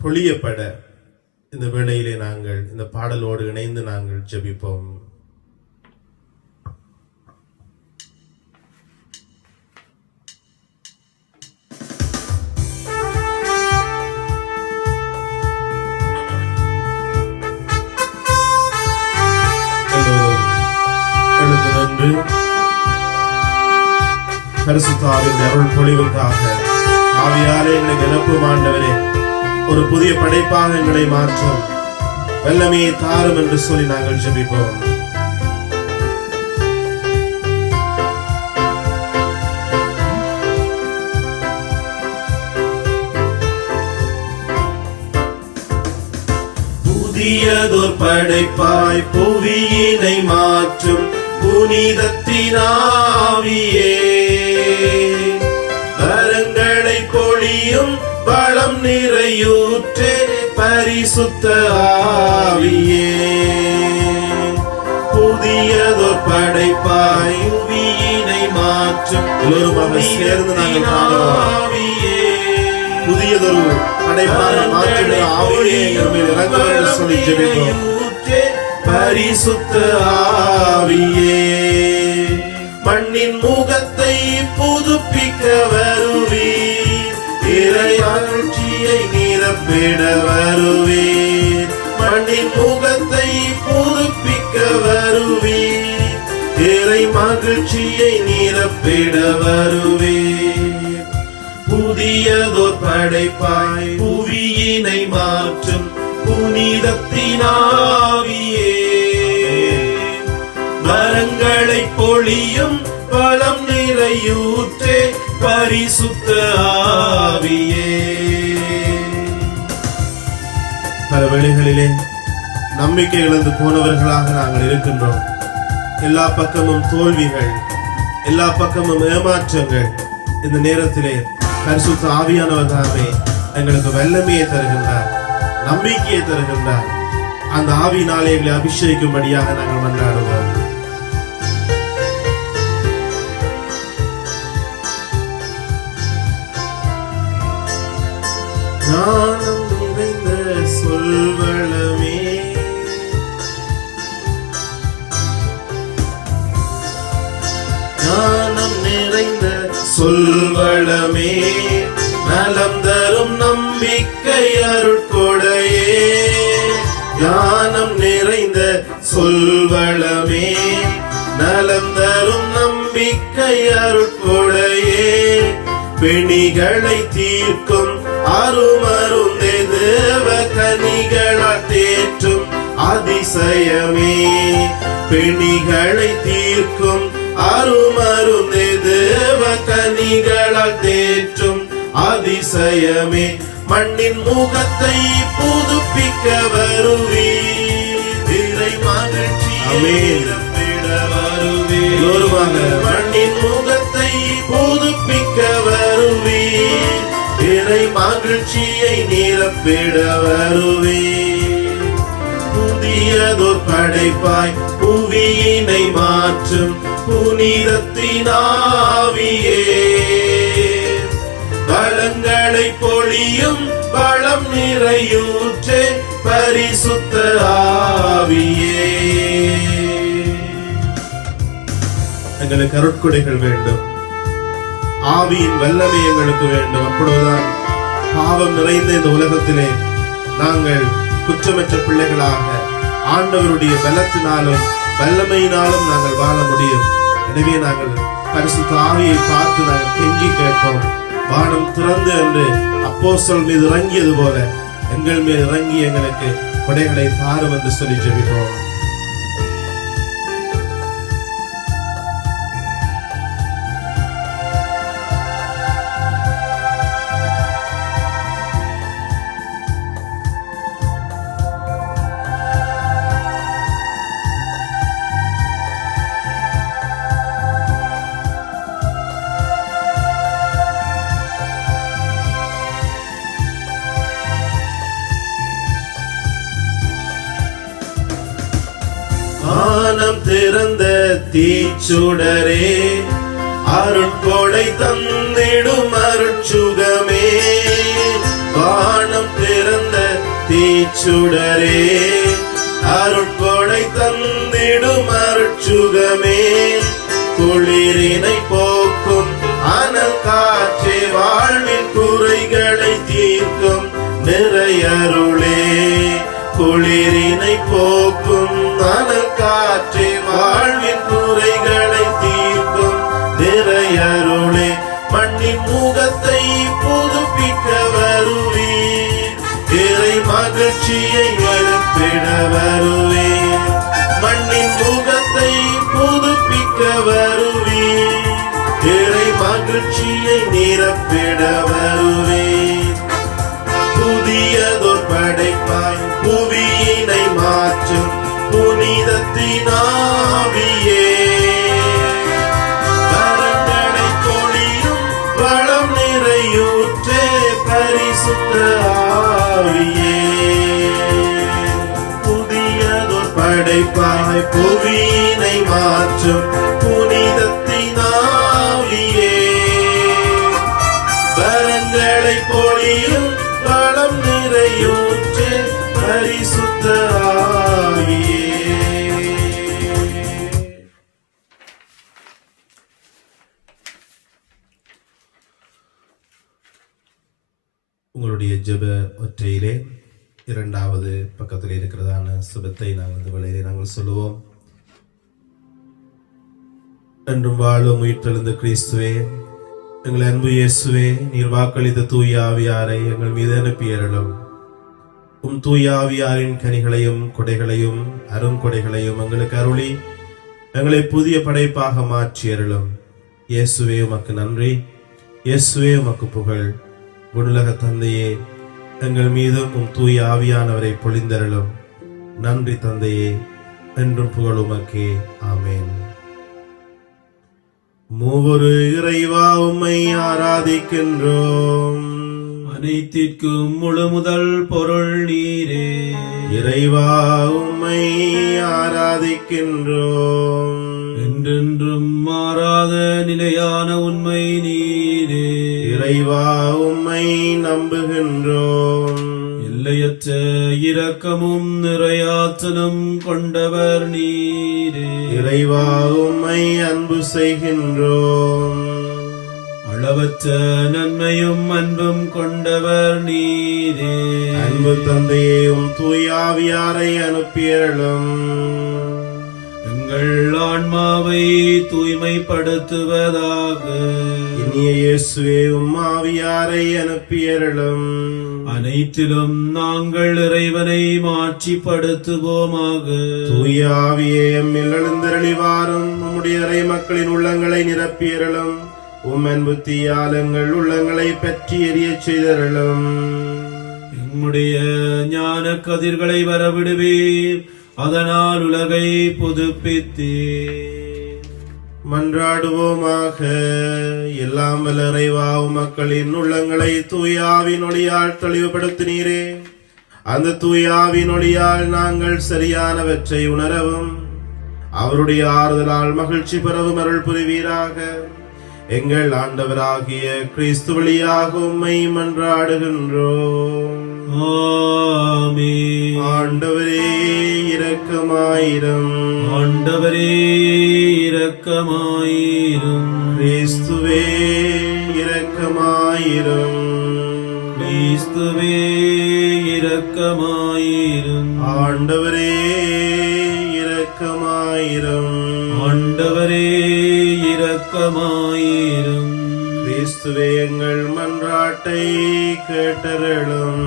பொழியப்பட இந்த வேளையிலே நாங்கள் இந்த பாடலோடு இணைந்து நாங்கள் ஜெபிப்போம். பரிசுத்த ஆவியின் அருள் பொழிவுக்காக ஆவியாலே எங்களை நிரப்பும் ஆண்டவரே, ஒரு புதிய படைப்பாக எங்களை மாற்றும் வல்லமையை தாரும் என்று சொல்லி நாங்கள் ஜெபிப்போம். புதியதோர் படைப்பாய் புவியினை மாற்றும் புனிதத்தின் ஆவியே, வரங்களை பொழியும் வளம் நிறையூற்றே பரிசுத்த ஆவியே, புதியதோர் படைப்பாய் புவியினை மாற்றும் எல்லோரும் சேர்ந்து நாங்கள் ஆவியே, புதியதொரு படைப்பாக மாற்றுகிற ஆவியே எங்கள் இறங்குவது சொல்லி ஜெபிப்போம். பரிசுத்த ஆவியே, மண்ணின் முகத்தை புதுப்பிக்க வருவீர், இறையாட்சியை நிரப்பிட வருவீர், மண்ணின் முகத்தை புதுப்பிக்க வருவீர், இறை மகிழ்ச்சியை நிரப்பிட வருவீர், புதியதோர் படைப்பாய் புவியினை மாற்றும் புனிதத்தின் ஆவியே, வரங்களை பொழியும் வளம் நிறையூற்றே பரிசுத்த ஆவியே. பல வேளைகளிலே நம்பிக்கை இழந்து போனவர்களாக நாங்கள் இருக்கின்றோம். எல்லா பக்கமும் தோல்விகள், எல்லா பக்கமும் ஏமாற்றங்கள். இந்த நேரத்திலே பரிசுத்த ஆவியானவர் தாமே எங்களுக்கு வல்லமையை தருகின்றார். நம்பிக்கையை தருகின்றார். அந்த ஆவியினாலே எங்களை அபிஷேகிக்கும்படியாக நாங்கள் மன்றாடுவோம். ஞானம் நிறைந்த சொல்வளமே, ஞானம் நிறைந்த சொல்வளமே, நலம் தரும் நம்பிக்கை அருட்கொடையே. ஞானம் நிறைந்த சொல்வளமே, நலம் தரும் நம்பிக்கை அருட்கொடையே. பிணிகளை தீர்க்கும் அருமருந்தே, தேவ கனிகளால் தேற்றும் அதிசயமே. பிணிகளை தீர்க்கும் அருமருந்தே, தேவ கனிகளால் தேற்றும் அதிசயமே. மண்ணின் முகத்தை புதுப்பிக்க வருவீர், இறை மகிழ்ச்சியை நிரப்பிட வருவீர். மண்ணின் முகத்தை புதுப்பிக்க வருவீர், இறை மகிழ்ச்சியை நிரப்பிட வருவீர். புதியதோர் படைப்பாய் புவியினை மாற்றும் புனிதத்தின் ஆவியே, பலங்களை பொழியும் பலம் நிறையூற்றே பரிசுத்த ஆவியே. எங்களுக்கு அருட்கொடைகள் வேண்டும், ஆவியின் வல்லமை எங்களுக்கு வேண்டும். அப்பொழுதுதான் பாவம் நிறைந்த இந்த உலகத்திலே நாங்கள் குற்றமற்ற பிள்ளைகளாக ஆண்டவருடைய பலத்தினாலும் வல்லமையினாலும் நாங்கள் வாழ முடியும். எனவே நாங்கள் பரிசுத்த ஆவியை பார்த்து நாங்கள் கெஞ்சி கேட்போம். வானம் திறந்து என்று அப்போஸ்தலர் மீது இறங்கியது போல எங்கள் மேல் இறங்கி எங்களுக்கு கொடைகளை தாரும் என்று சொல்லி ஜெபிப்போம். வானம் திறந்த தீச்சுடரே, அருட்கொடை தந்திடும் அருட்சுகமே. வானம் திறந்த தீச்சுடரே, அருட்கொடை தந்திடும் அருட்சுகமே. குளிரினை போக்கும் அனல் காற்றே, வாழ்வின் குறைகளை தீர்க்கும் நிறையருளே. குளிரினை போக்கும் அனல் காற்றே, வாழ்வின் குறைகளை தீர்க்கும் நிறையருளே. மண்ணின் முகத்தை புதுப்பிக்க வருவீர், இறை மகிழ்ச்சியை எழுப்பிட வருவீர். மண்ணின் முகத்தை புதுப்பிக்க வருவீர், இறை மகிழ்ச்சியை நிரப்பிட வருவீர். புதியதோர் படைப்பாய் புவியினை மாற்றும் புனிதத்தின் ஆவியே, கரங்களை பொழியும் வளம் நிறையூற்றே பரிசுத்த ஆவியே. புதியதோர் படைப்பாய் புவியினை மாற்றும் புனிதத்தின் ஆவியே, கரங்களை பொழியும் வளம் நிறையூற்றே பரிசுத்த ஆவியே. உங்களுடைய ஜெப ஒற்றையிலே இரண்டாவது பக்கத்தில் இருக்கிறதான சுபத்தை நாங்கள் இந்த வேளையிலே நாங்கள் சொல்லுவோம். என்றும் வாழும் உயிர்த்தெழுந்த கிறிஸ்துவே, எங்கள் அன்பு இயேசுவே, நீர் வாக்களித்த தூய ஆவியாரை எங்கள் மீது அனுப்பியருளும். தூய ஆவியாரின் கனிகளையும் கொடைகளையும் அருங்கொடைகளையும் எங்களுக்கு அருளி எங்களை புதிய படைப்பாக மாற்றியருளும். இயேசுவே உமக்கு நன்றி, இயேசுவே உமக்கு புகழ். உலக தந்தையே, எங்கள் மீதும் தூய ஆவியானவரை பொழிந்தருளும். நன்றி தந்தையே, என்றும் புகழ் உமக்கே. ஆமேன். மூவொரு இறைவா உம்மை ஆராதிக்கின்றோம். அனைத்திற்கும் முழு முதல் பொருள் நீரே. இறைவா உம்மை ஆராதிக்கின்றோம். என்றென்றும் மாறாத நிலையான உண்மை நீரே. இறைவா உம்மை நம்புகின்றோம். எல்லையற்ற இரக்கமும் நிறையாற்றலும் கொண்டவர் நீரே. இறைவா உம்மை அன்பு செய்கின்றோம். அளவற்ற நன்மையும் அன்பும் கொண்டவர் நீரே. அன்பு தந்தையும் தூயாவியாரை அனுப்பியருளும். எங்கள் ஆன்மாவை தூய்மைப்படுத்துவதாக. இனிய இயேசுவே உம்மாவியாரை அனுப்பியருளும். அனைத்திலும் நாங்கள் இறைவனை மாட்சிப்படுத்துவோமாக. தூயாவியே எம்மில் எழுந்தருளிவாரும். உம்முடைய இறை மக்களின் உள்ளங்களை நிரப்பியருளும். உம் அன்பு தீயாலங்கள் உள்ளங்களை பற்றி எரியச் செய்தருளும். எம்முடைய ஞான கதிர்களை வரவிடுவீர், அதனால் உலகை புதுப்பித்தே. மன்றாடுவோமாக. எல்லாம் வல்ல இறைவா மக்களின் உள்ளங்களை தூயாவின் ஒளியால் தெளிவுபடுத்தினீரே. அந்த தூயாவின் ஒளியால் நாங்கள் சரியானவற்றை உணரவும் அவருடைய ஆறுதலால் மகிழ்ச்சி பெறவும் அருள் புரிவீராக. எங்கள் ஆண்டவராகிய கிறிஸ்து வழியாக உம்மை மன்றாடுகின்றோம். ஆமென். ஆண்டவரே இரக்கமாயிரும். ஆண்டவரே இரக்கமாயிரும். கிறிஸ்துவே இரக்கமாயிரும். கிறிஸ்துவே இரக்கமாயிரும். ஆண்டவரே இரக்கமாயிரும். ஆண்டவரே இரக்கமாயிரும். கிறிஸ்துவே எங்கள் மன்றாட்டை கேட்டருளும்.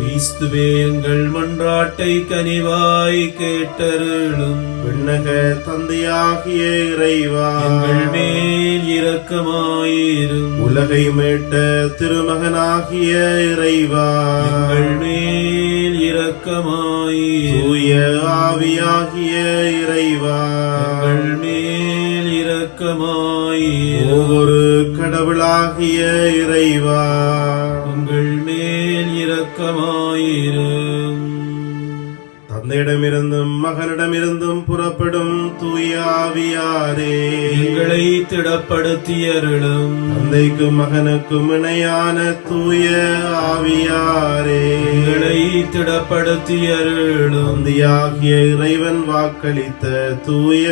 கிறிஸ்துவே எங்கள் மன்றாட்டை கனிவாய் கேட்டருளும். விண்ணக தந்தையாகிய இறைவா, எங்கள் மேல் இரக்கமாயிரும். உலகை மீட்ட திருமகனாகிய இறைவா, எங்கள் மேல் இரக்கமாயிரும். தூய ஆவியாகிய இறைவா, எங்கள் மேல் இரக்கமாயிரும். ஒவ்வொரு கடவுளாகிய இறைவா, உங்கள் மேல் இரக்கமாயிரும். தந்தையிடமிருந்தும் மகனிடமிருந்தும் புறப்படும் தூய ஆவியாரே, எங்களை திடப்படுத்தியருளும். தந்தைக்கும் மகனுக்கும் இணையான தூய ஆவியாரே, எங்களை திடப்படுத்தியருளும். தந்தையாகிய இறைவன் வாக்களித்த தூய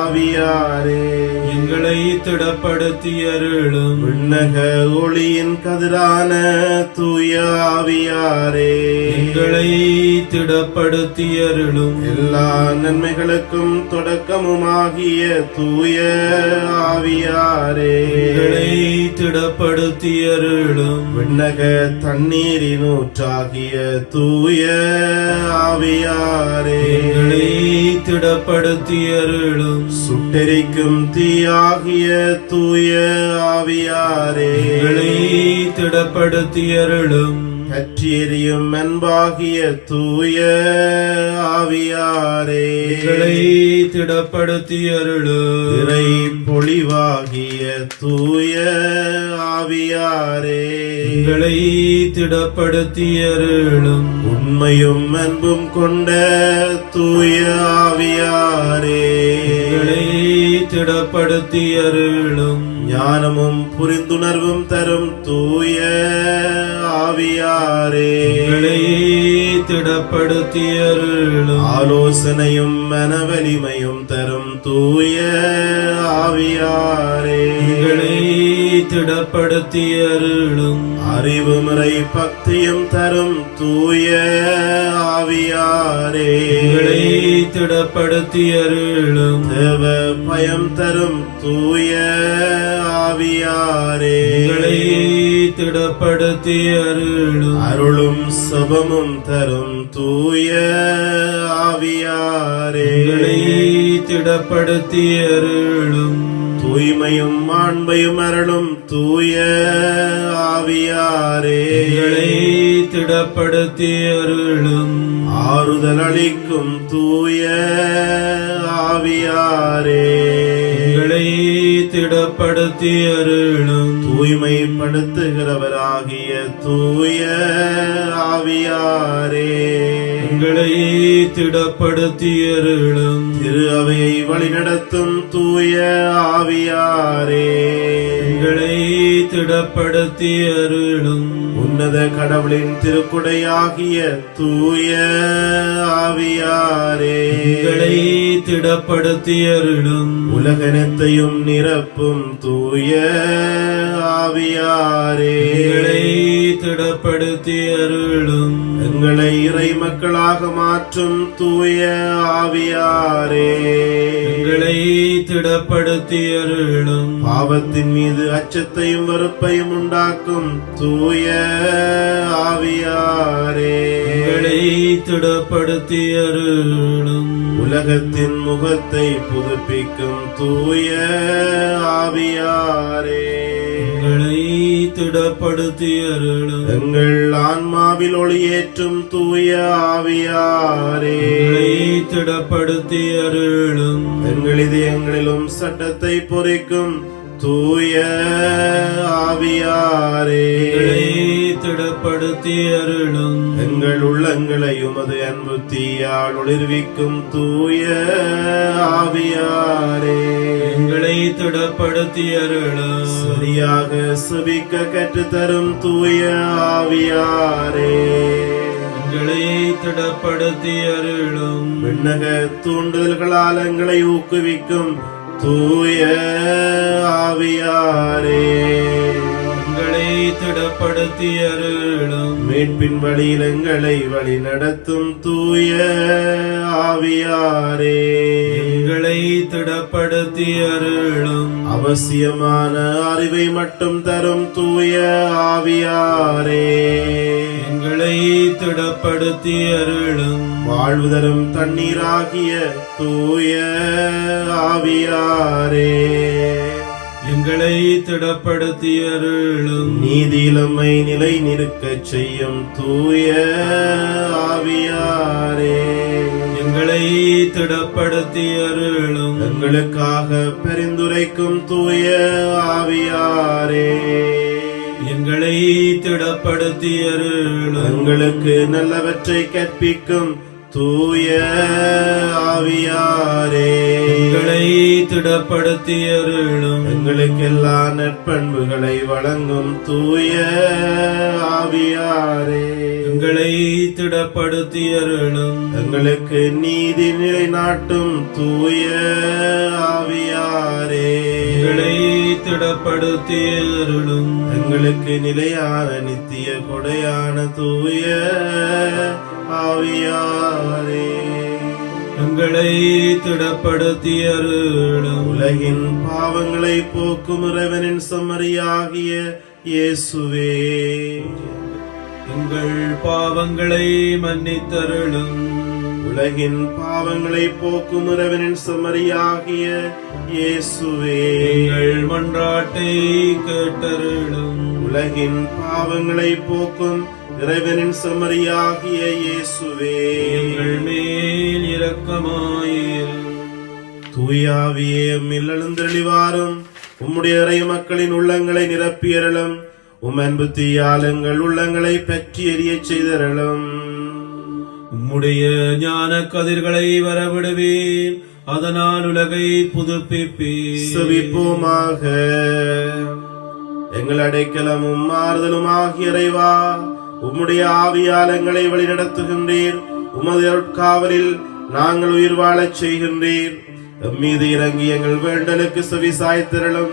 ஆவியாரே, எங்களை திடப்படுத்தியருளும். விண்ணக ஒளியின் கதிரான தூய ஆவியாரே, எங்களை திடப்படுத்தியருளும். எல்லா நன்மைகளுக்கும் தொடக்கமுமாகிய தூய ஆவியாரே, எங்களை திடப்படுத்தியருளும். விண்ணக தண்ணீரின் ஊற்றாகிய தூய ஆவியாரே, எங்களை திடப்படுத்தியருளும். சுட்டெரிக்கும் தீயாகிய தூய ஆவியாரே, எங்களை திடப்படுத்தியருளும். பற்றி எரியும் அன்பாகிய தூய ஆவியாரே, எங்களை திடப்படுத்தியருளும். இறை பொழிவாகிய தூய ஆவியாரே, எங்களை திடப்படுத்தியருளும். உண்மையும் அன்பும் கொண்ட தூய ஆவியாரே, எங்களை திடப்படுத்தியருளும். ஞானமும் புரிந்துணர்வும் தரும் தூய ஆவியாரே, எங்களை திடப்படுத்தியருளும். ஆலோசனையும் மனவலிமையும் தரும் தூய ஆவியாரே, எங்களை திடப்படுத்தியருளும். அறிவுமுறை பக்தியும் தரும் தூய ஆவியாரே, எங்களை திடப்படுத்தியருளும். தேவ பயம் தரும் தூய ஆவியாரே, எங்களை திடப்படுத்தியருளும். அருளும் சபமும் தரும் தூய ஆவியாரே, எங்களை திடப்படுத்தியருளும். தூய்மையும் மாண்பையும் அருளும் தூய ஆவியாரே, எங்களை திடப்படுத்தியருளும். ஆறுதல் அளிக்கும் தூய ஆவியாரே, எங்களை திடப்படுத்தியருளும். தூய்மை தூய்மைப்படுத்துகிறவராகிய தூய ஆவியாரே, எங்களை திடப்படுத்தியருளும். திரு அவையை வழிநடத்தும் தூய ஆவியாரே, எங்களை திடப்படுத்தியருளும். உன்னத கடவுளின் திருக்குடையாகிய தூய ஆவியாரே, எங்களை திடப்படுத்தியருளும். உலகனைத்தையும் நிரப்பும் தூய ஆவியாரே, எங்களை திடப்படுத்தியருளும். எங்களை இறை மக்களாக மாற்றும் தூய ஆவியாரே, எங்களை திடப்படுத்தியருளும். பாவத்தின் மீது அச்சத்தையும் வெறுப்பையும் உண்டாக்கும் தூய ஆவியாரே, எங்களை திடப்படுத்தியருளும். உலகத்தின் முகத்தை புதுப்பிக்கும் தூய ஆவியாரே, எங்களை திடப்படுத்தியருளும். எங்கள் ஆன்மாவில் ஒளியேற்றும் தூய ஆவியாரே, எங்களை திடப்படுத்தியருளும். எங்கள் இதயங்களிலும் சட்டத்தை பொறிக்கும் தூய ஆவியாரே, எங்களை திடப்படுத்தியருளும். எங்கள் உள்ளங்களை உமது அன்பு தீயால் ஒளிர்விக்கும் தூய ஆவியாரே, எங்களை திடப்படுத்தியருளும். சரியாக செபிக்க கற்றுத்தரும் தூய ஆவியாரே, எங்களை திடப்படுத்தியருளும். விண்ணக தூண்டுதல்களால் எங்களை ஊக்குவிக்கும் தூய ஆவியாரே, எங்களை திடப்படுத்தியருளும். மீட்பின் வழியில் எங்களை வழி நடத்தும் தூய ஆவியாரே, எங்களை திடப்படுத்தியருளும். அவசியமான அறிவை மட்டும் தரும் தூய ஆவியாரே, எங்களை திடப்படுத்தியருளும். வாழ்வு தரும் தண்ணீராகிய தூய ஆவியாரே, எங்களை திடப்படுத்தியருளும். நீதியிலமை நிலை நிற்கச் செய்யும் தூய ஆவியாரே, எங்களை திடப்படுத்தியருளும். எங்களுக்காக பரிந்துரைக்கும் தூய ஆவியாரே, எங்களை திடப்படுத்தியருளும். எங்களுக்கு நல்லவற்றை கற்பிக்கும் தூய ஆவியாரே, எங்களை திடப்படுத்தியருளும். எங்களுக்கு எல்லா நற்பண்புகளை வழங்கும் தூய ஆவியாரே, எங்களை திடப்படுத்தியருளும். எங்களுக்கு நீதி நிலைநாட்டும் தூய ஆவியாரே, எங்களை திடப்படுத்தியருளும். எங்களுக்கு நிலையான நித்திய கொடையான தூய ஆவியாரே, எங்களை திடப்படுத்தியருளும். உலகின் பாவங்களை போக்கும் இறைவனின் செம்மறியாகிய இயேசுவே, எங்கள் பாவங்களை மன்னித்தருளும். உலகின் பாவங்களை போக்கும் இறைவனின் செம்மறியாகிய இயேசுவே, எங்கள் மன்றாட்டை கேட்டருளும். உலகின் பாவங்களை போக்கும் இறைவனின் செம்மறியாகிய இயேசுவே, எங்கள் மேல் இரக்கமாயிரும். தூயாவியே எம்மில் எழுந்தெளிவாரும், உம்முடைய இறை மக்களின் உள்ளங்களை நிரப்பியறலும், உம் அன்பு தீயாலங்கள் உள்ளங்களை பற்றி எரியச் செய்தரலும். உம்முடைய ஞான கதிர்களை வரவிடுவேன், அதனால் உலகை புதுப்பிப்பேன். செவிப்போமாக. எங்கள் அடைக்கலமும் ஆறுதலும் ஆகிய இறைவா, உம்முடைய ஆவியாலங்களை வழிநடத்துகின்றீர். உமது அருட்காவலில் நாங்கள் உயிர் வாழச் செய்கின்றீர். எம்மீது இறங்கி எங்கள் வேண்டலுக்கு செவி சாய்த்திரளும்.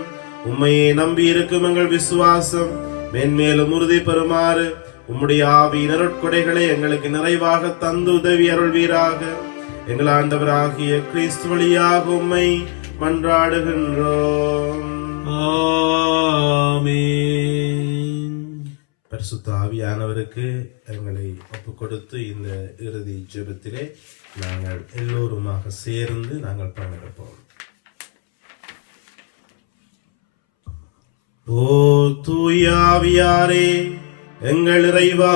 உம்மையே நம்பி இருக்கும் எங்கள் விசுவாசம் மென்மேலும் உறுதி பெறுமாறு உம்முடைய ஆவியின் அருட்கொடைகளை எங்களுக்கு நிறைவாக தந்து உதவி அருள்வீராக. எங்கள் ஆண்டவராகிய கிறிஸ்து வழியாக உம்மை மன்றாடுகின்றோம். ஆமென். பரிசுத்த ஆவியானவருக்கு எங்களை ஒப்புக் கொடுத்து இந்த இறுதி ஜெபத்திலே நாங்கள் எல்லோருமாக சேர்ந்து நாங்கள் பங்கெடுப்போம். ஓ தூயாவியாரே, எங்கள் இறைவா,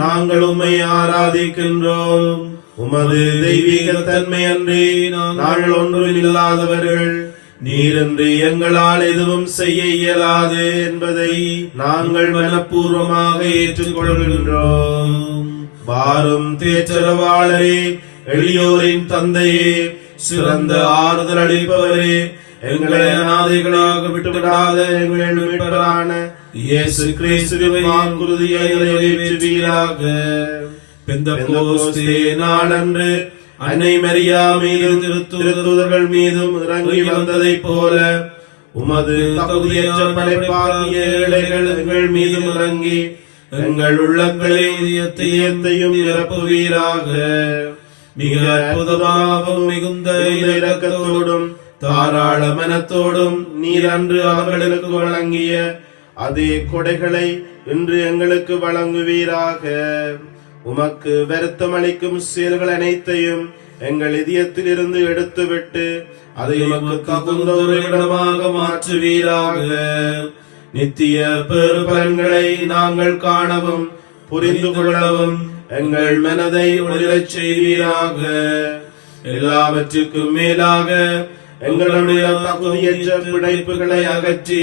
நாங்கள் உம்மை ஆராதிக்கின்றோம். உமது தெய்வீக தன்மை அன்றி நாங்கள் ஒன்றும் இல்லாதவர்கள். நீரன்று எங்களால் எதுவும் செய்ய இயலாது என்பதை நாங்கள் மனப்பூர்வமாக ஏற்றுக்கொள்கின்றோம். வாரும் தேற்றரவாளரே, எளியோரின் தந்தையே, சிறந்த ஆறுதல் அளிப்பவரே, எங்களை அநாதைகளாக விட்டுவிடாத எங்கள் மீட்பரான இயேசு கிறிஸ்துவின் வாக்குறுதியை நிறைவேற்றுவீராக. பெந்தெகோஸ்தே நாளன்று அன்னை மரியா மீதும் திருத்தூதர்கள் மீதும் இறங்கி வந்ததைப் போல உமது தகுதியற்ற படைப்பாகிய ஏழைகள் எங்கள் மீதும் இறங்கி எங்கள் உள்ளங்களில் இதயத்தையும் நிரப்புவீராக. மிக அற்புதமாகவும் மிகுந்த இரக்கத்தோடும் தாராள மனத்தோடும் நீர் அன்று அவர்களுக்கு வழங்கிய அதே கொடைகளை இன்று எங்களுக்கு வழங்குவீராக. உமக்கு வருத்தம் அளிக்கும் செயல்கள் அனைத்தையும் எங்கள் இதயத்தில் இருந்து எடுத்துவிட்டு அதை உமக்கு தகுந்த ஒரு இடமாக மாற்றுவீராக. நித்திய பெருபலன்களை நாங்கள் காணவும் புரிந்து கொள்ளவும் எங்கள் மனதை ஒளிரச் செய்வீராக. எல்லாவற்றுக்கும் மேலாக எங்களுடைய தகுதியற்ற பிணைப்புகளை அகற்றி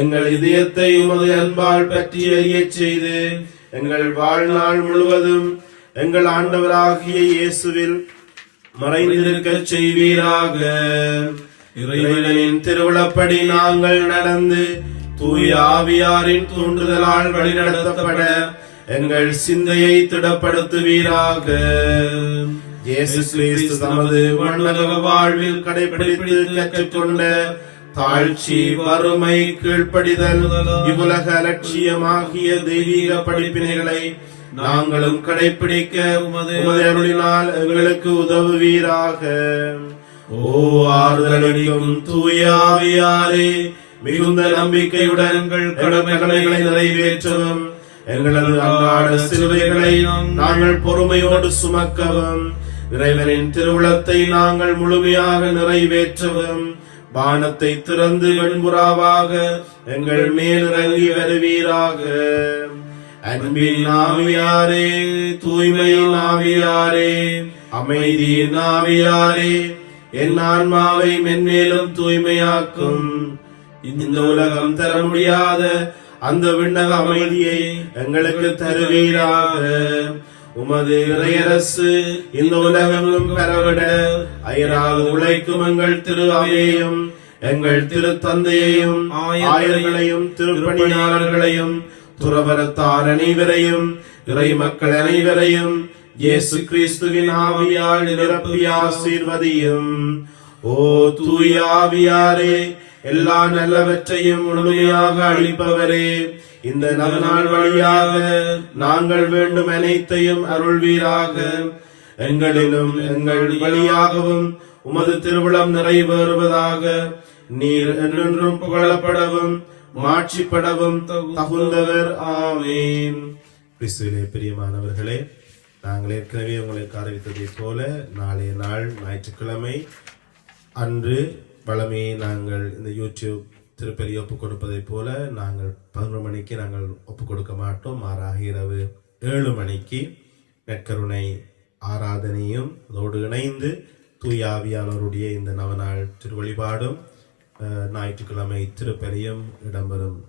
எங்கள் இதயத்தை உமது அன்பால் பற்றி எரியச் செய்து எங்கள் வாழ்நாள் முழுவதும் எங்கள் ஆண்டவராகிய இயேசுவில் மறைந்திருக்க செய்வீராக. இறைவனின் திருவிழப்படி நாங்கள் நடந்து தூய ஆவியாரின் தூண்டுதலால் வழிநடத்தப்பட எங்கள் சிந்தையை திடப்படுத்துவீராக. இயேசு கிறிஸ்து தமது மண்ணுலக வாழ்வில் கடைபிடித்து கற்றுக்கொண்ட தாழ்ச்சி, வறுமை, கீழ்ப்படிதல், இவ்வுலக அலட்சியமாகிய தெய்வீக படிப்பினைகளை நாங்களும் கடைபிடிக்க உமது அருளினால் எங்களுக்கு உதவுவீராக. ஓ ஆறுதலளிக்கும் தூய ஆவியாரே, மிகுந்த நம்பிக்கையுடன் எங்கள் கடமைகளை நிறைவேற்றவும் எங்களது அன்றாட சிலுவைகளை நாங்கள் பொறுமையோடு சுமக்கவும் இறைவனின் திருவுளத்தை நாங்கள் முழுமையாக நிறைவேற்றவும் வானத்தை திறந்து வெண்புறாவாக எங்கள் மேல் இறங்கி வருவீராக. அன்பின் ஆவியாரே, தூய்மையின் ஆவியாரே, அமைதியின் ஆவியாரே, என் ஆன்மாவை மென்மேலும் தூய்மையாக்கும். இந்த உலகம் தர முடியாத அந்த விண்ணக அமைதியை எங்களுக்கு தருவீராக. உமது இறையரசு இந்த உலகங்களும் பெறவிட அயராது உழைக்கும் எங்கள் திரு அவையையும் எங்கள் திரு தந்தையையும் ஆயர்களையும் திருப்பணியாளர்களையும் துறவரத்தார் அனைவரையும் இறை மக்கள் அனைவரையும் இயேசு கிறிஸ்துவின் ஆவியால் நிரப்பி ஆசீர்வதியும். ஓ தூய ஆவியாரே, எல்லா நல்லவற்றையும் முழுமையாக அளிப்பவரே, இந்த நவநாள் வழியாக நாங்கள் வேண்டும் அனைத்தையும் அருள்வீராக. எங்களிலும் எங்கள் வழியாகவும் உமது திருவிழம் நிறைவேறுவதாக. நீர் என்றென்றும் புகழப்படவும் மாட்சிப்படவும் தகுந்தவர். ஆமேன். கிறிஸ்துவிலே பிரியமானவர்களே, நாங்கள் ஏற்கனவே உங்களுக்கு அறிவித்ததை போல நாளைய நாள் ஞாயிற்றுக்கிழமை அன்று வளமையை நாங்கள் இந்த யூடியூப் திருப்பலி ஒப்புக் கொடுப்பதை போல நாங்கள் 11 மணிக்கு நாங்கள் ஒப்புக் கொடுக்க மாட்டோம். மாறாக இரவு 7 மணிக்கு நற்கருணை ஆராதனையும் அதோடு இணைந்து தூய ஆவியானவருடைய இந்த நவநாள் திருவழிபாடும் ஞாயிற்றுக்கிழமை திருப்பலியும் இடம்பெறும்.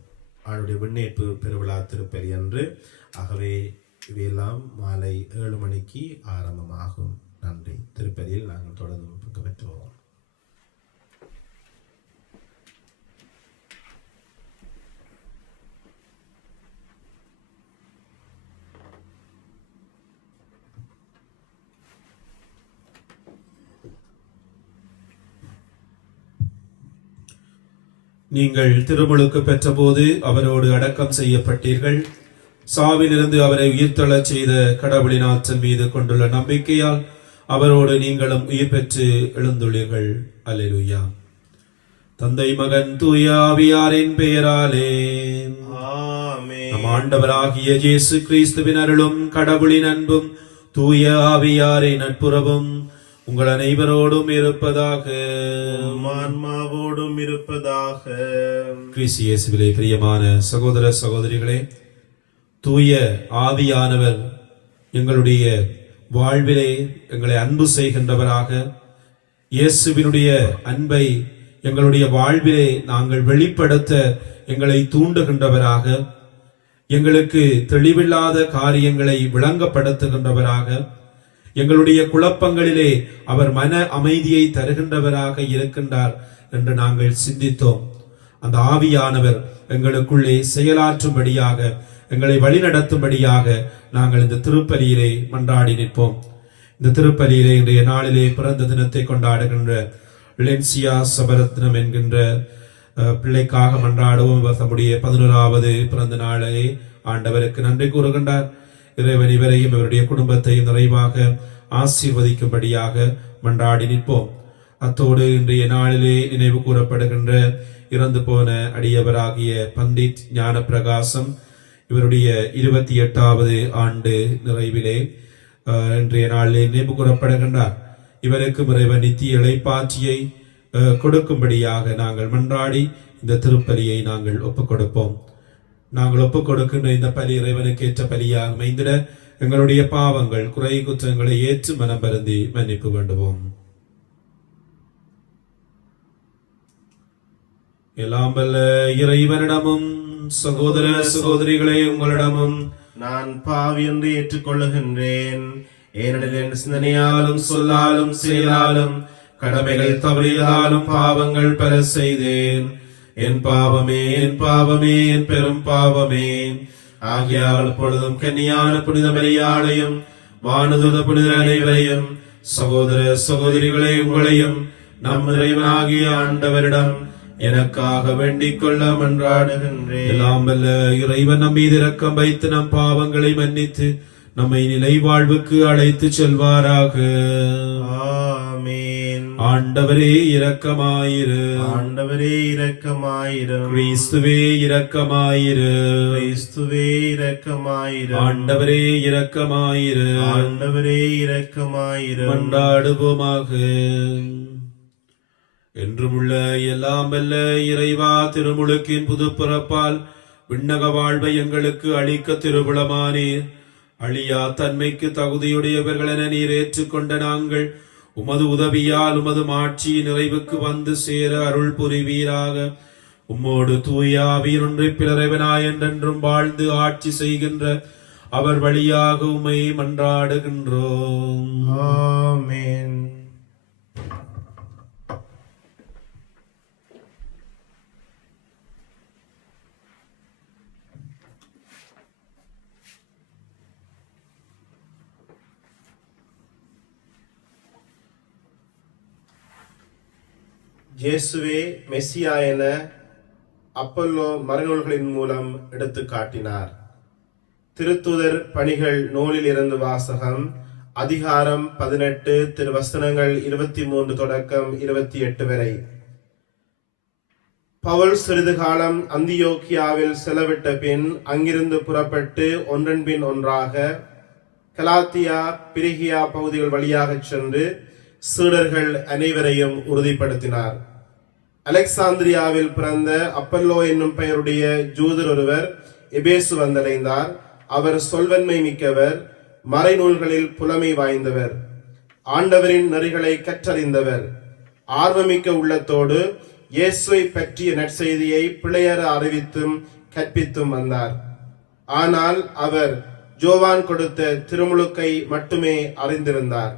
அவருடைய விண்ணேற்பு பெருவிழா திருப்பலி அன்று. ஆகவே இவையெல்லாம் மாலை 7 மணிக்கு ஆரம்பமாகும். நன்றி. திருப்பலியில் நாங்கள் தொடர்ந்து பங்கு பெற்றுவோம். நீங்கள் திருமுழுக்கு பெற்றபோது அவரோடு அடக்கம் செய்யப்பட்டீர்கள். சாவிலிருந்து அவரை உயிர்த்தெழச் செய்த கடவுளின் ஆற்றல் மீது கொண்டுள்ள நம்பிக்கையால் அவரோடு நீங்களும் உயிர் பெற்று எழுந்துள்ளீர்கள். அல்லேலூயா. தந்தை, மகன், தூய ஆவியாரின் பெயராலே ஆமென். நம் ஆண்டவராகிய இயேசு கிறிஸ்துவின் அருளும் கடவுளின் அன்பும் தூய ஆவியாரின் நட்புறவும் உங்கள் அனைவரோடும் இருப்பதாக. ஆன்மாவோடும் இருப்பதாக. கிறிஸ்து இயேசுவிலே பிரியமான சகோதர சகோதரிகளே, தூய ஆவியானவர் எங்களுடைய வாழ்விலே எங்களை அன்பு செய்கின்றவராக, இயேசுவினுடைய அன்பை எங்களுடைய வாழ்விலே நாங்கள் வெளிப்படுத்த எங்களை தூண்டுகின்றவராக, எங்களுக்கு தெளிவில்லாத காரியங்களை விளங்கப்படுத்துகின்றவராக, எங்களுடைய குழப்பங்களிலே அவர் மன அமைதியை தருகின்றவராக இருக்கின்றார் என்று நாங்கள் சிந்தித்தோம். அந்த ஆவியானவர் எங்களுக்குள்ளே செயலாற்றும்படியாக, எங்களை வழிநடத்தும்படியாக நாங்கள் இந்த திருப்பலியிலே மன்றாடி நிற்போம். இந்த திருப்பலியிலே இன்றைய நாளிலே பிறந்த தினத்தை கொண்டாடுகின்ற லென்சியா சபரத்னம் என்கின்ற பிள்ளைக்காக மன்றாடுவோம். தம்முடைய 11வது பிறந்த நாளை ஆண்டவருக்கு நன்றி கூறுகின்றார். இறைவன் இவரையும் இவருடைய குடும்பத்தையும் நிறைவாக ஆசீர்வதிக்கும்படியாக மன்றாடி நிற்போம். அத்தோடு இன்றைய நாளிலே நினைவு கூறப்படுகின்ற இறந்து போன அடியவராகிய பண்டிட் ஞான பிரகாசம் இவருடைய 28வது ஆண்டு நிறைவிலே இன்றைய நாளிலே நினைவு கூறப்படுகின்றார். இவருக்கு இறைவன் நித்திய இளைப்பாற்றியை கொடுக்கும்படியாக நாங்கள் மன்றாடி இந்த திருப்பலியை நாங்கள் ஒப்புக் கொடுப்போம். நாங்கள் ஒப்புக் கொடுக்கின்ற இந்த பலி இறைவனுக்கு ஏற்ற பலியாக அமைந்திட எங்களுடைய பாவங்கள் குறை குற்றங்களை ஏற்று மனம் வருந்தி மன்னிப்பு வேண்டுவோம். எல்லாம் வல்ல இறைவனிடமும் சகோதர சகோதரிகளே உங்களிடமும் நான் பாவி என்று ஏற்றுக்கொள்ளுகின்றேன். ஏனெனில் என் சிந்தனையாலும் சொல்லாலும் செயலாலும் கடமைகள் தவறியதாலும் பாவங்கள் பல செய்தேன். என் பாவமே என் பாவமே என் பெரும் பாவமே. ஆகியால் பொழுதும் கன்னியான புனித மரியாளையும் வானதுத புனித அனைவரையும் சகோதர சகோதரிகளே உங்களையும் நம் இறைவனாகிய ஆண்டவரிடம் எனக்காக வேண்டிக் கொள்ள மன்றாடுகின்றேன். எல்லாம் வல்ல இறைவன் நம் மீது இரக்கம் வைத்து நம் பாவங்களை மன்னித்து நம்மை நிலை வாழ்வுக்கு அழைத்து செல்வாராக. ஆமென். ஆண்டவரே இரக்கமாயிரு. ஆண்டவரே இரக்கமாயிரும். கிறிஸ்துவே இரக்கமாயிரு. கிறிஸ்துவே இரக்கமாயிரும். ஆண்டவரே இரக்கமாயிரு. ஆண்டவரே இரக்கமாயிரும். மன்றாடுவோமாக. என்றுமுள்ள எல்லாம் வல்ல இறைவா, திருமுழுக்கின் புது பிறப்பால் விண்ணக வாழ்வை எங்களுக்கு அளிக்க திருவுளமானீர். அழியா தன்மைக்கு தகுதியுடையவர்கள் என நீர் ஏற்றுக்கொண்ட நாங்கள் உமது உதவியால் உமது மாட்சி நிறைவுக்கு வந்து சேர அருள் புரிவீராக. உம்மோடு தூய ஆவியின் ஒன்றிப்பில் இறைவனாய் என்றென்றும் வாழ்ந்து ஆட்சி செய்கின்ற அவர் வழியாக உம்மை மன்றாடுகின்றோம். ஆமென். இயேசுவே மெசியா என அப்பல்லோ மறைநூல்களின் மூலம் எடுத்து காட்டினார். திருத்தூதர் பணிகள் நூலில் இருந்து வாசகம். அதிகாரம் 18 திருவசனங்கள் 23 தொடக்கம் 28 வரை. பவுல் சிறிது காலம் அந்தியோக்கியாவில் செலவிட்ட பின் அங்கிருந்து புறப்பட்டு ஒன்றன் பின் ஒன்றாக கலாத்தியா பிரிகியா பகுதிகள் வழியாக சென்று சீடர்கள் அனைவரையும் உறுதிப்படுத்தினார். அலெக்சாந்திரியாவில் பிறந்த அப்பல்லோ என்னும் பெயருடைய ஜூதர் ஒருவர் எபேசு வந்தடைந்தார். அவர் சொல்வன்மை மிக்கவர், மறைநூல்களில் புலமை வாய்ந்தவர், ஆண்டவரின் நெறிகளை கற்றறிந்தவர், ஆர்வமிக்க உள்ளத்தோடு இயேசுவை பற்றிய நற்செய்தியை பிழையற அறிவித்தும் கற்பித்தும் வந்தார். ஆனால் அவர் ஜோவான் கொடுத்த திருமுழுக்கை மட்டுமே அறிந்திருந்தார்.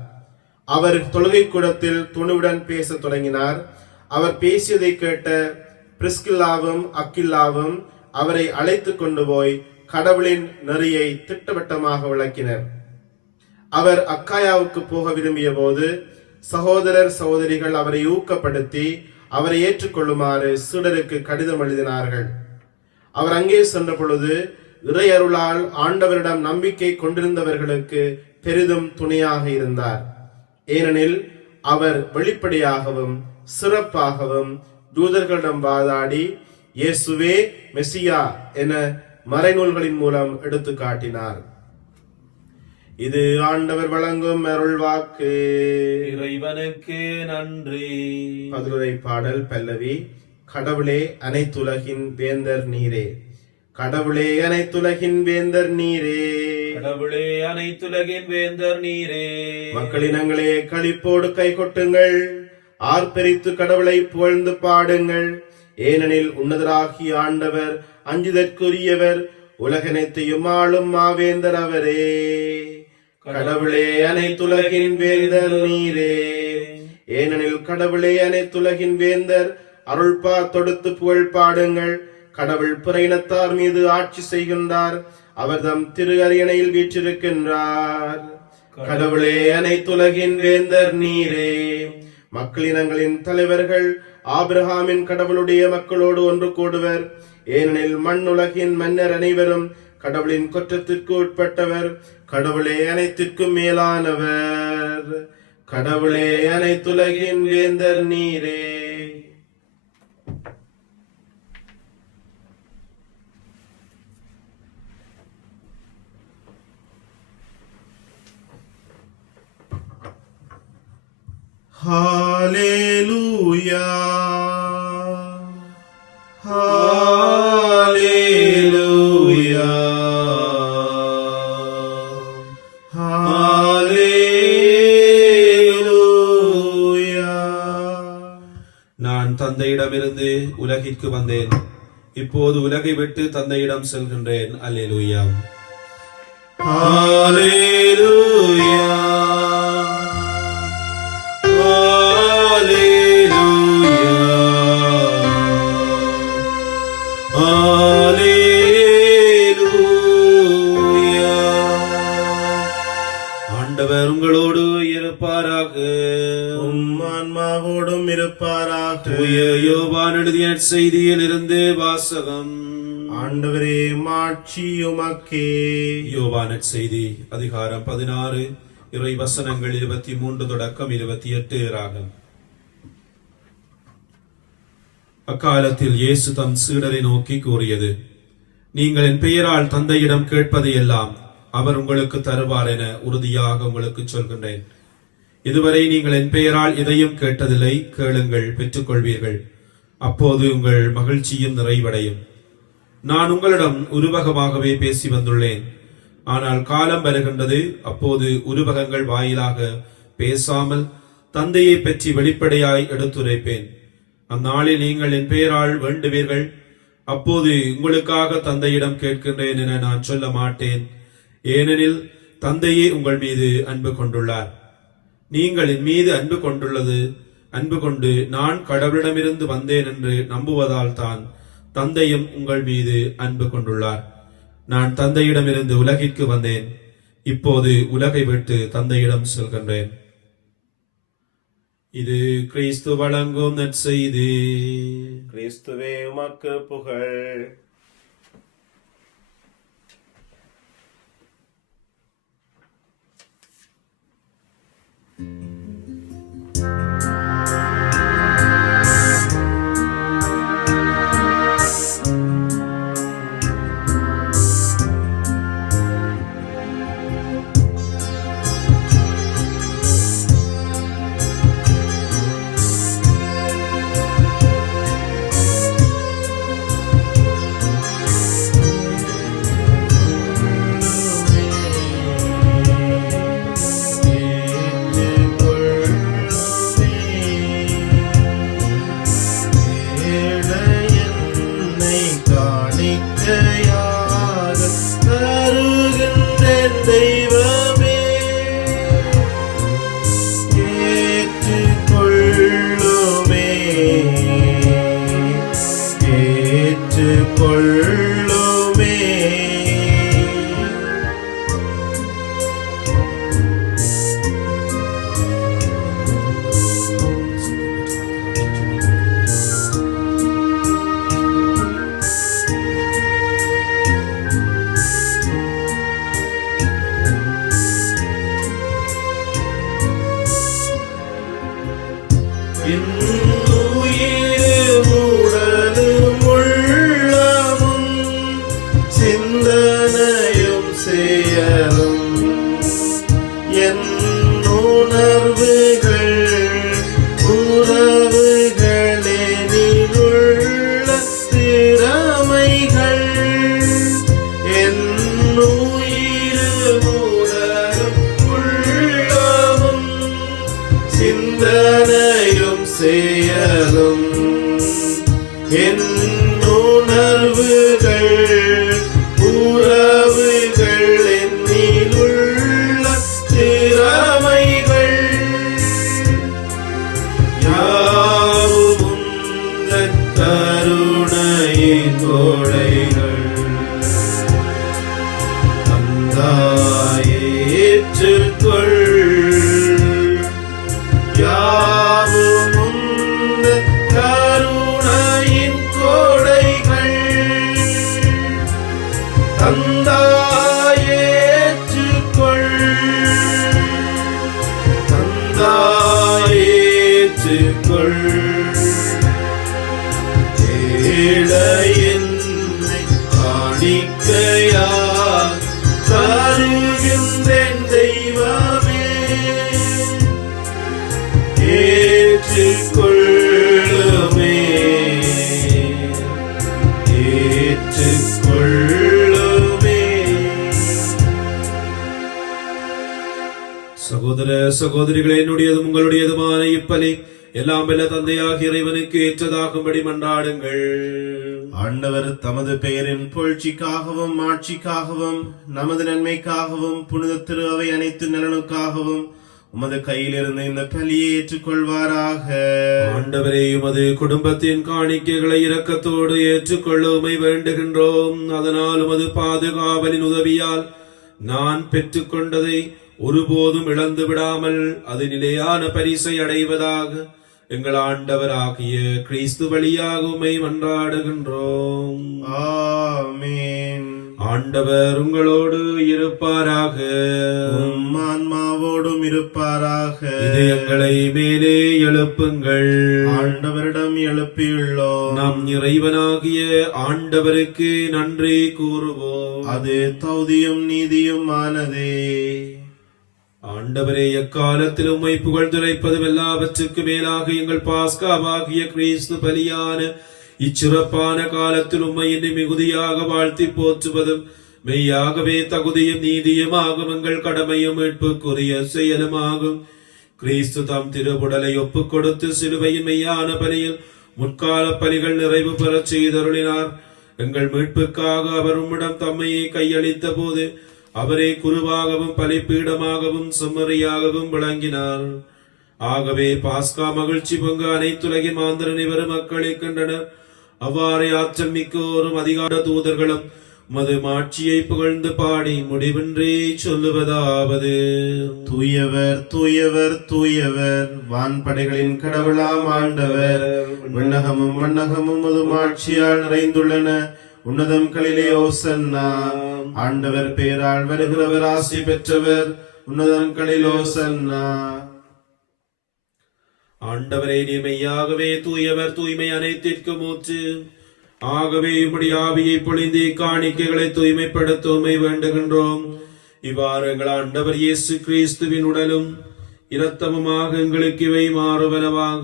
அவர் தொழுகை கூடத்தில் துணிவுடன் பேச தொடங்கினார். அவர் பேசியதை கேட்ட பிரிஸ்கில்லாவும் அக்கில்லாவும் அவரை அழைத்து கொண்டு போய் கடவுளின் நெறியை திட்டவட்டமாக விளக்கினர். அவர் அக்காயாவுக்கு போக விரும்பிய போது சகோதரர் சகோதரிகள் அவரை ஊக்கப்படுத்தி அவரை ஏற்றுக்கொள்ளுமாறு சீடருக்கு கடிதம் எழுதினார்கள். அவர் அங்கே சென்ற பொழுது இறையருளால் ஆண்டவரிடம் நம்பிக்கை கொண்டிருந்தவர்களுக்கு பெரிதும் துணையாக இருந்தார். ஏனெனில் அவர் வெளிப்படையாகவும் சிறப்பாகவும் யூதர்களிடம் வாதாடி இயேசுவே மெசியா என மறைநூல்களின் மூலம் எடுத்து காட்டினார். இது ஆண்டவர் வழங்கும் அருள் வாக்கு. இறைவனுக்கு நன்றி. பதிலுரை பாடல் பல்லவி. கடவுளே அனைத்துலகின் வேந்தர் நீரே, கடவுளே அனைத்துலகின் வேந்தர் நீரே, கடவுளே அனைத்துலகின் வேந்தர் நீரே. மக்களினங்களே களிப்போடு கை கொட்டுங்கள், ஆர்ப்பரித்து கடவுளை புகழ்ந்து பாடுங்கள். ஏனெனில் உன்னதராகிய ஆண்டவர் அஞ்சுதற்குரியவர், உலகனைத்தையும் ஆளும் மாவேந்தர் அவரே. கடவுளே அனைத்துலகின் வேந்தர் நீரே. ஏனெனில் கடவுளே அனைத்துலகின் வேந்தர், அருள்பா தொடுத்து புகழ் பாடுங்கள். கடவுள் பிற இனத்தார் மீது ஆட்சி செய்கின்றார், அவர் தம் திரு அரியணையில் வீற்றிருக்கின்றார். கடவுளே அனைத்துலகின் வேந்தர் நீரே. மக்களினங்களின் தலைவர்கள் ஆபிரகாமின் கடவுளுடைய மக்களோடு ஒன்று கூடுவர். ஏனெனில் மண்ணுலகின் மன்னர் அனைவரும் கடவுளின் குற்றத்திற்கு உட்பட்டவர். கடவுளே அனைத்திற்கும் மேலானவர். கடவுளே அனைத்துலகின் வேந்தர் நீரே. ஹalleluya ஹalleluya ஹalleluya. நான் தந்தையிடமிருந்து உலகிற்கு வந்தேன், இப்போது உலகை விட்டு தந்தையிடம் செல்கின்றேன். அல்லேலூயா ஹalleluya ஆண்டவர் உங்களோடு இருப்பாராக. ஆன்மாவோடும் இருப்பாராக. தூய யோவான் எழுதிய செய்தியில் இருந்து வாசகம். ஆண்டவரே மாட்சி உமக்கே. யோவான் செய்தி அதிகாரம் 16 இறை வசனங்கள் 23 தொடக்கம் 28 ஆகும். அக்காலத்தில் இயேசு தம் சீடரை நோக்கி கூறியது, நீங்கள் என் பெயரால் தந்தையிடம் கேட்பதை எல்லாம் அவர் உங்களுக்கு தருவார் என உறுதியாக உங்களுக்கு சொல்கின்றேன். இதுவரை நீங்கள் என் பெயரால் எதையும் கேட்டதில்லை, கேளுங்கள், பெற்றுக்கொள்வீர்கள். அப்போது உங்கள் மகிழ்ச்சியும் நிறைவடையும். நான் உங்களிடம் உருவகமாகவே பேசி வந்துள்ளேன், ஆனால் காலம் வருகின்றது, அப்போது உருவகங்கள் வாயிலாக பேசாமல் தந்தையை பற்றி வெளிப்படையாய் எடுத்துரைப்பேன். அந்நாளில் நீங்கள் என் பெயரால் வேண்டுவீர்கள், அப்போது உங்களுக்காக தந்தையிடம் கேட்கின்றேன் என நான் சொல்ல மாட்டேன். ஏனெனில் தந்தையே உங்கள் மீது அன்பு கொண்டுள்ளார். நீங்கள் என் மீது அன்பு கொண்டு நான் கடவுளிடமிருந்து வந்தேன் என்று நம்புவதால் தான் தந்தையும் உங்கள் மீது அன்பு கொண்டுள்ளார். நான் தந்தையிடமிருந்து உலகிற்கு வந்தேன், இப்போது உலகை விட்டு தந்தையிடம் செல்கின்றேன். இது கிறிஸ்து வழங்கும் நற்செய்தி. கிறிஸ்துவே உமக்கு புகழ். அழுகின்றேன் தெய்வமே, ஏற்றுக்கொள்ளுமே, ஏற்றுக்கொள்ளுமே. சகோதர சகோதரிகளே, என்னுடையதும் உங்களுடையதுமான இப்பலி எல்லாம் வல்ல தந்தையாகிய இறைவனுக்கு ஏற்றதாகும்படி மன்றாடுங்கள். ஆண்டவர் தமது பெயரின் புகழ்ச்சிக்காகவும் ஆட்சிக்காகவும் நமது நன்மைக்காகவும் புனித திரு அவை அனைத்து நலனுக்காகவும் உமது கையிலிருந்து இந்த பலியை ஏற்றுக்கொள்வாராக. ஆண்டவரே, உமது குடும்பத்தின் காணிக்கைகளை இரக்கத்தோடு ஏற்றுக்கொள்ள உமை வேண்டுகின்றோம். அதனால் உமது பாதுகாவலின் உதவியால் நான் பெற்றுக்கொண்டதை ஒருபோதும் இழந்து விடாமல் அது நிலையான பரிசை அடைவதாக எங்கள் ஆண்டவராகிய கிறிஸ்து வழியாக உம்மை மன்றாடுகின்றோம். ஆமென். ஆண்டவர் உங்களோடு இருப்பாராக, உம் ஆன்மாவோடும் இருப்பாராக. இதயங்களை மேலே எழுப்புங்கள். ஆண்டவரிடம் எழுப்பியுள்ளோம். நம் இறைவனாகிய ஆண்டவருக்கு நன்றி கூறுவோம். அது தகுதியும் நீதியும் ஆனதே. ஆண்டவரே, எக்காலத்தில் உம்மை புகழ்ந்துரைப்பதும் எல்லாவற்றுக்கு மேலாக எங்கள் பாஸ்காவாகிய கிறிஸ்து பலியான இச்சிறப்பான காலத்தில் உம்மை இன்னை மிகுதியாக வாழ்த்தி போற்றுவதும் மெய்யாகவே தகுதியும் நீதியுமாகும் எங்கள் கடமையும் மீட்புக்குரிய செயலுமாகும். கிறிஸ்து தம் திருவுடலை ஒப்புக் கொடுத்து சிலுவையின் மெய்யான பலியில் முற்கால பலிகள் நிறைவு பெறச் செய்தருளினார். எங்கள் மீட்புக்காக அவர் உம்மிடம் தம்மையை கையளித்த போது அவரே குருவாகவும் பலிபீடமாகவும் செம்மறியாகவும் விளங்கினார். ஆகவே பாஸ்கா மகிழ்ச்சி பொங்க அனைத்துலகின் மாந்தர நிவரும் மக்களைக் கண்டனர். அவ்வாறே ஆற்றல் மிக்கோரும் அதிகார தூதர்களும் மது மாட்சியை புகழ்ந்து பாடி முடிவின்றி சொல்லுவதாவது: தூயவர் தூயவர் தூயவர், வான்படைகளின் கடவுளாம் ஆண்டவர். விண்ணகமும் மண்ணகமும் மது மாட்சியால் நிறைந்துள்ளன. உன்னதங்களிலே ஓசன்னா. ஆண்டவர் பேரால் வருகிறவர் ஆசி பெற்றவர். உன்னதங்களில் ஓசன்னா. ஆண்டவரே, நீர் மெய்யாகவே தூயவர், தூய்மை அனைத்திற்கும் ஊற்று. ஆகவே உம்முடைய ஆவியை பொழிந்து காணிக்கைகளை தூய்மைப்படுத்த உம்மை வேண்டுகின்றோம். இவ்வாறு எங்கள் ஆண்டவர் இயேசு கிறிஸ்துவின் உடலும் இரத்தமுமாக எங்களுக்கு இவை மாறுவனவாக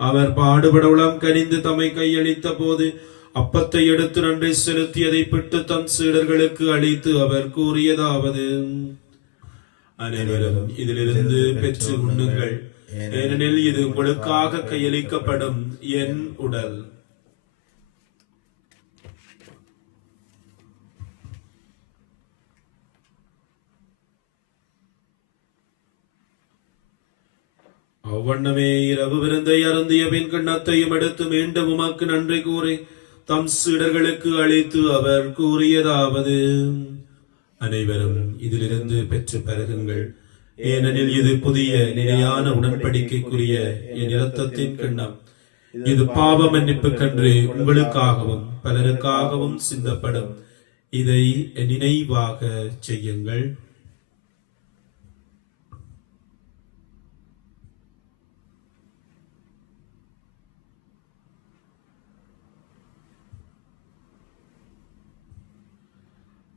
அவர் பாடுபட உளம் கனிந்து தம்மை கையளித்த போது அப்பத்தை எடுத்து நன்றி செலுத்தியதை பிட்டு தம் சீடர்களுக்கு அளித்து அவர் கூறியதாவது: அனைவரும் இதிலிருந்து பெற்று உண்ணுங்கள், ஏனெனில் இது உங்களுக்காக கையளிக்கப்படும் என் உடல். அவ்வண்ணமே இரவு விருந்தை அருந்திய பின் கிண்ணத்தையும் எடுத்து மீண்டும் உமக்கு நன்றி கூறி தம் சீடர்களுக்கு அளித்து அவர் கூறியதாவது: அனைவரும் இதிலிருந்து பெற்று பருகுங்கள், ஏனெனில் இது புதிய நிலையான உடன்படிக்கைக்குரிய என் இரத்தத்தின் கிண்ணம். இது பாவ மன்னிப்புக்கன்று உங்களுக்காகவும் பலருக்காகவும் சிந்தப்படும். இதை என் நினைவாக செய்யுங்கள்.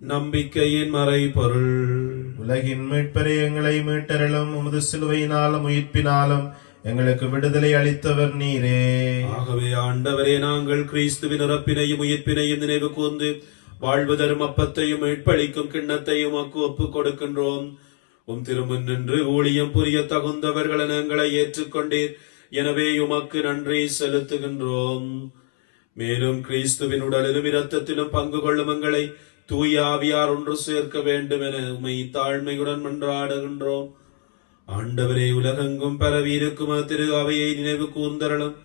நம்பிக்கையின் மறைபொருள். உலகின் மீட்பரை எங்களை மீட்டரலும் உமது சிலுவையினாலும் உயிர்ப்பினாலும் எங்களுக்கு விடுதலை அளித்தவர் நீரே. ஆகவே ஆண்டவரே, நாங்கள் கிறிஸ்துவின் இறப்பினையும் உயிர்ப்பினையும் நினைவு கூர்ந்து வாழ்வு தரும் அப்பத்தையும் மீட்பளிக்கும் கிண்ணத்தையும் உமக்கு ஒப்புக் கொடுக்கின்றோம். உம் திருமுன் நின்று ஊழியம் புரிய தகுந்தவர்கள் எங்களை ஏற்றுக்கொண்டீர். எனவே உமக்கு நன்றி செலுத்துகின்றோம். மேலும் கிறிஸ்துவின் உடலிலும் இரத்தத்திலும் பங்கு கொள்ளும் எங்களை தூய ஆவியார் ஒன்று சேர்க்க வேண்டும் என உம்மை தாழ்மையுடன் மன்றாடுகின்றோம். ஆண்டவரே, உலகெங்கும் பரவி இருக்கும் திரு அவையை நினைவு கூர்ந்தரலும்.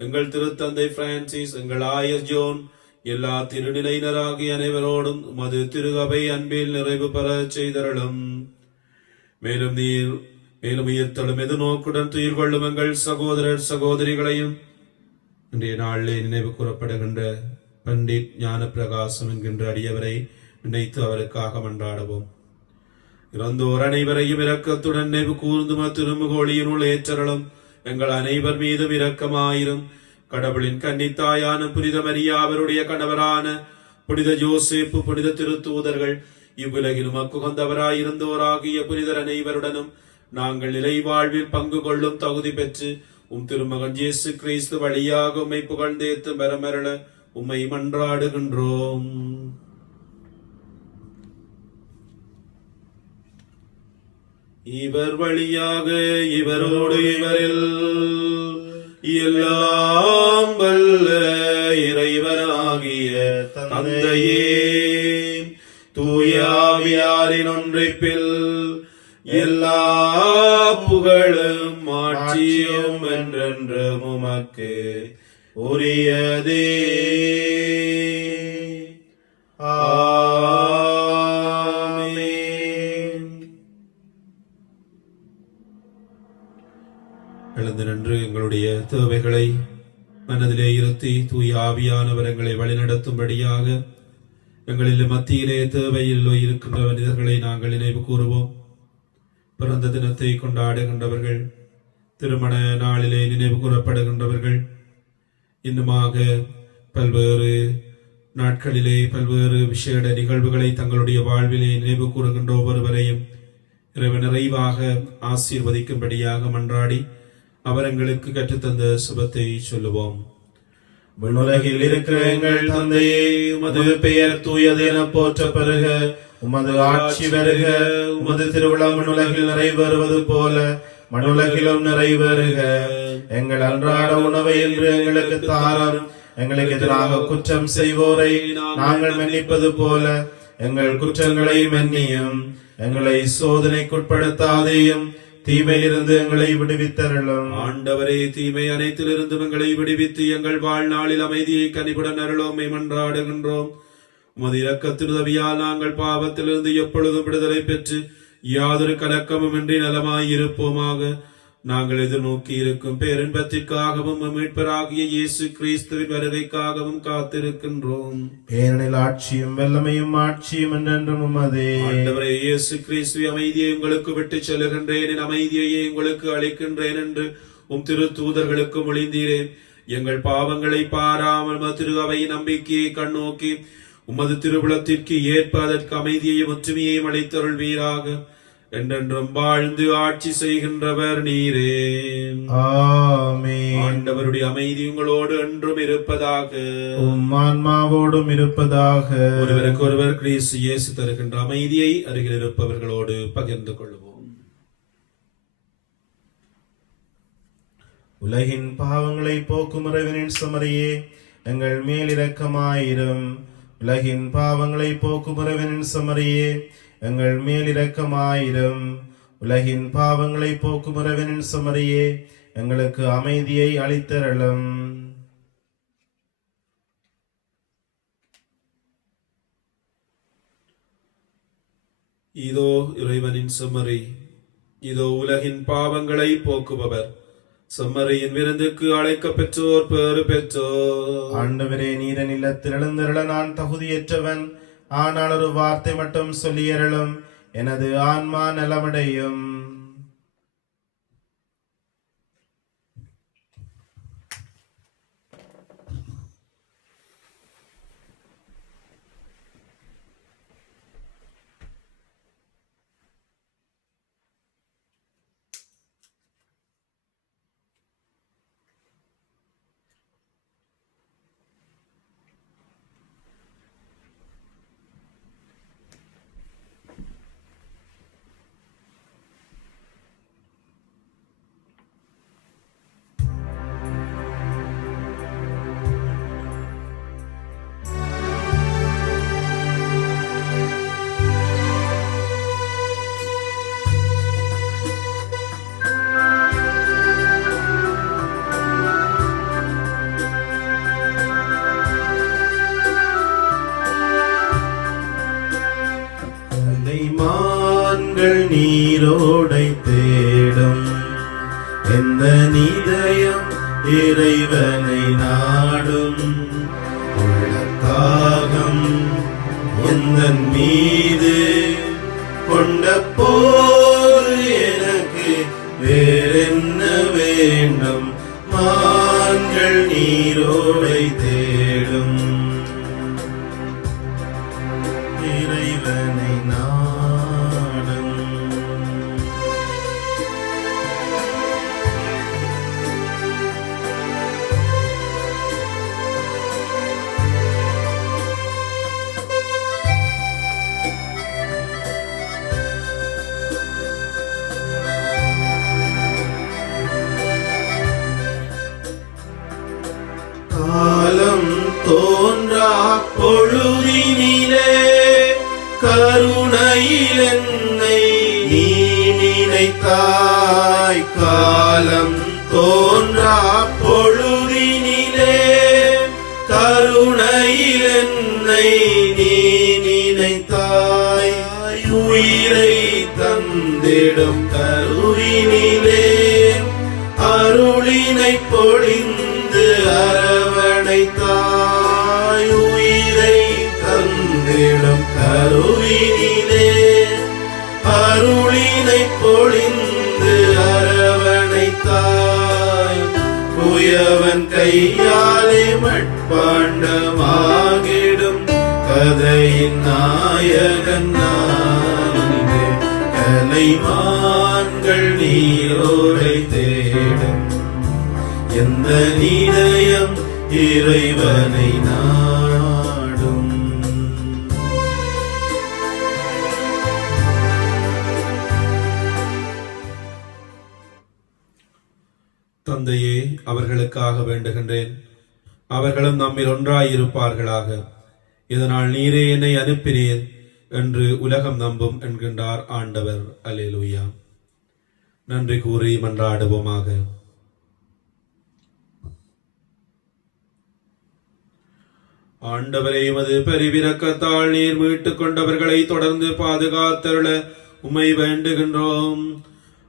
எங்கள் திருத்தந்தை பிரான்சிஸ், எங்கள் ஆயர் ஜோன், எல்லா திருநிலையினராகிய அனைவரோடும் உமது திரு அவை அன்பில் நிறைவு பெற செய்தரலும். மேலும் உயிர்த்தலும் எது நோக்குடன் துயிர் கொள்ளும் எங்கள் சகோதரர் சகோதரிகளையும் இன்றைய நாளிலே நினைவு கூறப்படுகின்ற பண்டிட் ஞான பிரகாசம் என்கின்ற அடியவரை நினைத்து அவருக்காக மன்றாடுவோம். இறந்தோர் அனைவரையும் இரக்கத்துடன் நினைவு கூர்ந்தும திருமுகோழியினுள் ஏற்றரலும். எங்கள் அனைவர் மீதும் இரக்கமாயிரும். கடவுளின் கன்னித்தாயான புனித மரியா, அவருடைய கணவரான புனித ஜோசேப்பு, புனித திருத்தூதர்கள், இவ்வுலகில் உமக்கு உகந்தவராயிருந்தோராகிய புனிதர் அனைவருடனும் நாங்கள் நிலை வாழ்வில் பங்கு கொள்ளும் தகுதி பெற்று திருமகன் இயேசு கிறிஸ்து வழியாக உம்மை புகழ்ந்தேத்து பெறமருள உம்மை மன்றாடுகின்றோம். இவர் வழியாக இவரோடு இவரில் எல்லாம் வல்ல இறைவனாகிய தந்தையே, தூயாவியாரின் ஒன்றிப்பில் எல்லா புகழும் ஆட்சியும் என்றென்றும் உமக்கு உரியதே. ஆமென். எழுந்து நின்று எங்களுடைய தேவைகளை மனதிலே இருத்தி தூய ஆவியானவர் எங்களை வழிநடத்தும்படியாக எங்களில் மத்தியிலே தேவையில் இருக்கின்ற மனிதர்களை நாங்கள் நினைவு கூறுவோம். பிறந்த தினத்தை கொண்டாடுகின்றவர்கள், திருமண நாளிலே நினைவு கூறப்படுகின்றவர்கள், இன்னுமாக பல்வேறு நாட்களிலே பல்வேறு விசேட நிகழ்வுகளை தங்களுடைய வாழ்விலே நினைவு கூறுகின்ற ஒவ்வொருவரையும் இறைவன் நிறைவாக ஆசீர்வதிக்கும்படியாக மன்றாடி அவர் எங்களுக்கு கற்றுத்தந்த சுபத்தை சொல்லுவோம். விண்ணுலகில் இருக்கிற எங்கள் தந்தையே, உமது பெயர் தூயது என போற்ற பெறுக. உமது ஆட்சி வருக. உமது திருவிழம் விண்ணுலகில் நிறைவேறுவது போல மண்ணுலகிலும் நிறைவேறுக. எங்கள் அன்றாட உணவை என்று எங்களுக்கு தாரும். எங்களுக்கு எதிராக குற்றம் செய்வோரை நாங்கள் மன்னிப்பது போல எங்கள் குற்றங்களை மன்னியும். எங்களை சோதனைக்குட்படுத்தாதேயும், தீமையிலிருந்து எங்களை விடுவித்தருளும். ஆண்டவரே, தீமை அனைத்திலிருந்தும் எங்களை விடுவித்து எங்கள் வாழ்நாளில் அமைதியை கனிவுடன் அருளோமை மன்றாடுகின்றோம். உமது இரக்கத்தின் உதவியால் நாங்கள் பாவத்திலிருந்து எப்பொழுதும் விடுதலை பெற்று யாதொரு கலக்கமும் இன்றி நலமாயிருப்போமாக. நாங்கள் எதிர்நோக்கி இருக்கும் பேரின்பத்திற்காகவும் மீட்பராகிய இயேசு கிறிஸ்துவின் வருகைக்காகவும் காத்திருக்கின்றோம். ஏனெனில் ஆட்சியும் வல்லமையும் ஆட்சியும் என்றென்றும் உமதே. ஆண்டவரே இயேசு கிறிஸ்து, அமைதியை உங்களுக்கு விட்டு செல்லுகின்றேன், என் அமைதியையே உங்களுக்கு அளிக்கின்றேன் என்று திரு தூதர்களுக்கு மொழிந்தீரேன். எங்கள் பாவங்களை பாராமல் திரு அவை நம்பிக்கையை கண்ணோக்கி உமது திருவுளத்திற்கு ஏற்ப அதற்கு அமைதியையும் ஒற்றுமையையும் அளித்தருள்வீராக. என்றென்றும் வாழ்ந்து ஆட்சி செய்கின்றவர் நீரே. ஆமென். ஆண்டவருடைய அமைதி உங்களோடு என்றும் இருப்பதாக, உம் ஆன்மாவோடும் இருப்பதாக. ஒருவருக்கு ஒருவர் கிறிஸ்து இயேசு தருகின்ற அமைதியை அருகில் இருப்பவர்களோடு பகிர்ந்து கொள்வோம். உலகின் பாவங்களை போக்கும் இறைவனின் சமரியே, எங்கள் மேல் இரக்கமாயிரும். உலகின் பாவங்களை போக்கும் இறைவனின் சமரியே, எங்கள் மேல் இரக்கமாயிரும். உலகின் பாவங்களை போக்கும் இறைவனின் சமரியே, எங்களுக்கு அமைதியை அளித்தருளும். இதோ இறைவனின் செம்மறி, இதோ உலகின் பாவங்களை போக்குபவர். செம்மறியின் விருந்துக்கு அழைக்க பெற்றோர் பேறு பெற்றோர். ஆண்டவரே, நீர நிலத்தில் எழுந்தருள நான் தகுதியற்றவன். ஆனால் ஒரு வார்த்தை மட்டும் சொல்லியருளும், எனது ஆன்மா நலமடையும். நீரோடை தேடும் எந்த நீதயம் இறைவனை நாடும். உள்ளத்தாகம் எந்த மீது கொண்ட போது எனக்கு வேறென்ன வேண்டும். மான்கள் நீரோடை தேடும் இறைவனை நீ நினைத்தாய் காலம் தோன்றா பொழுதினிலே கருணையில் என்னை நீ நினைத்தாய் உயிரை தந்திடும் கருவினிலே அருளினை பொழிந்து அரவணைத்தாய் உயிரை தந்திடும் கருவினிலே அருளினை பொழிந்து அரவணைத்தாய் குயவன் கையாலே மட்பாண்டமாகிடும் கதையின் நாயகன் நானே கலைமான்கள் நீரோரை தேடும் எந்த நீதயம் இறைவனை நாடும். தந்தையே, அவர்களுக்காக வேண்டுகின்றேன். அவர்களும் நம்மில் ஒன்றாயிருப்பார்களாக. இதனால் நீரே என்னை அனுப்பினீர் என்று உலகம் நம்பும் என்கின்றார் ஆண்டவர். அல்லேலூயா. நன்றி கூறி மன்றாடுவோமாக. ஆண்டவரே, உமது பெருவிரக்கத்தால் நீர் மீட்டுக் கொண்டவர்களை தொடர்ந்து பாதுகாத்தருள உம்மை வேண்டுகின்றோம்.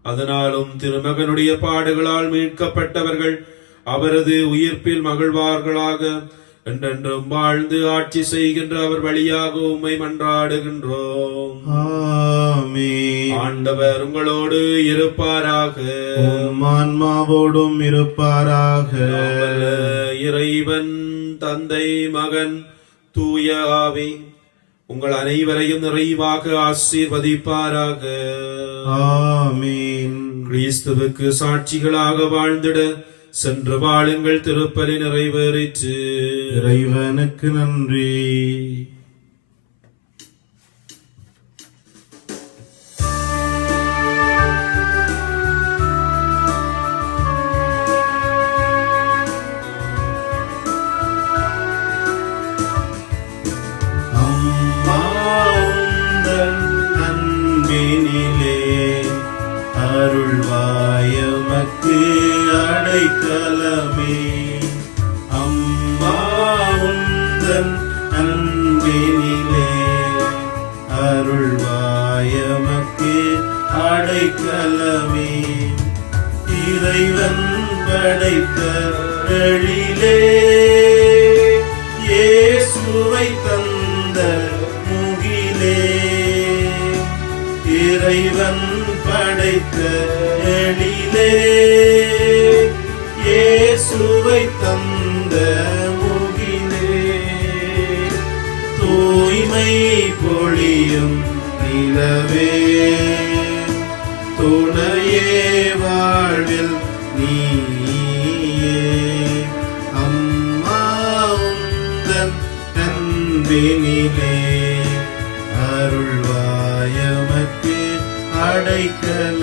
அதனாலும் திருமகனுடைய பாடுகளால் மீட்கப்பட்டவர்கள் அவரது உயிர்ப்பில் மகிழ்வார்களாக. என்றென்றும் வாழ்ந்து ஆட்சி செய்கின்ற அவர் வழியாக உம்மை மன்றாடுகின்றோம். ஆமென். ஆண்டவர் உங்களோடு இருப்பாராக. உம் ஆன்மாவோடும் இருப்பாராக. இறைவன் தந்தை, மகன், தூய ஆவி உங்கள் அனைவரையும் நிறைவாக ஆசீர்வதிப்பாராக. ஆமென். கிறிஸ்துவுக்கு சாட்சிகளாக வாழ்ந்திட சென்று வாழுங்கள். திருப்பலி நிறைவேறிற்று. இறைவனுக்கு நன்றி. அம்மா உந்தன் அன்பினிலே அருள்வாயமக்கு அடைக்கலமே. அம்மா உந்தன் அன்பினிலே அருள்வாயமக்கு அடைக்கலமே. இறைவன் படைத்த எழிலே இயேசுவை தந்த முகிலே. இறைவன் படைத்த எழிலே இயேசுவை தந்த முகிலே. தூய்மை பொழியும் நிலவே துணையே வாழ்வில் நீயே. அம்மா உந்தன் அன்பினிலே அருள்வாயமக்கு அடைக்கல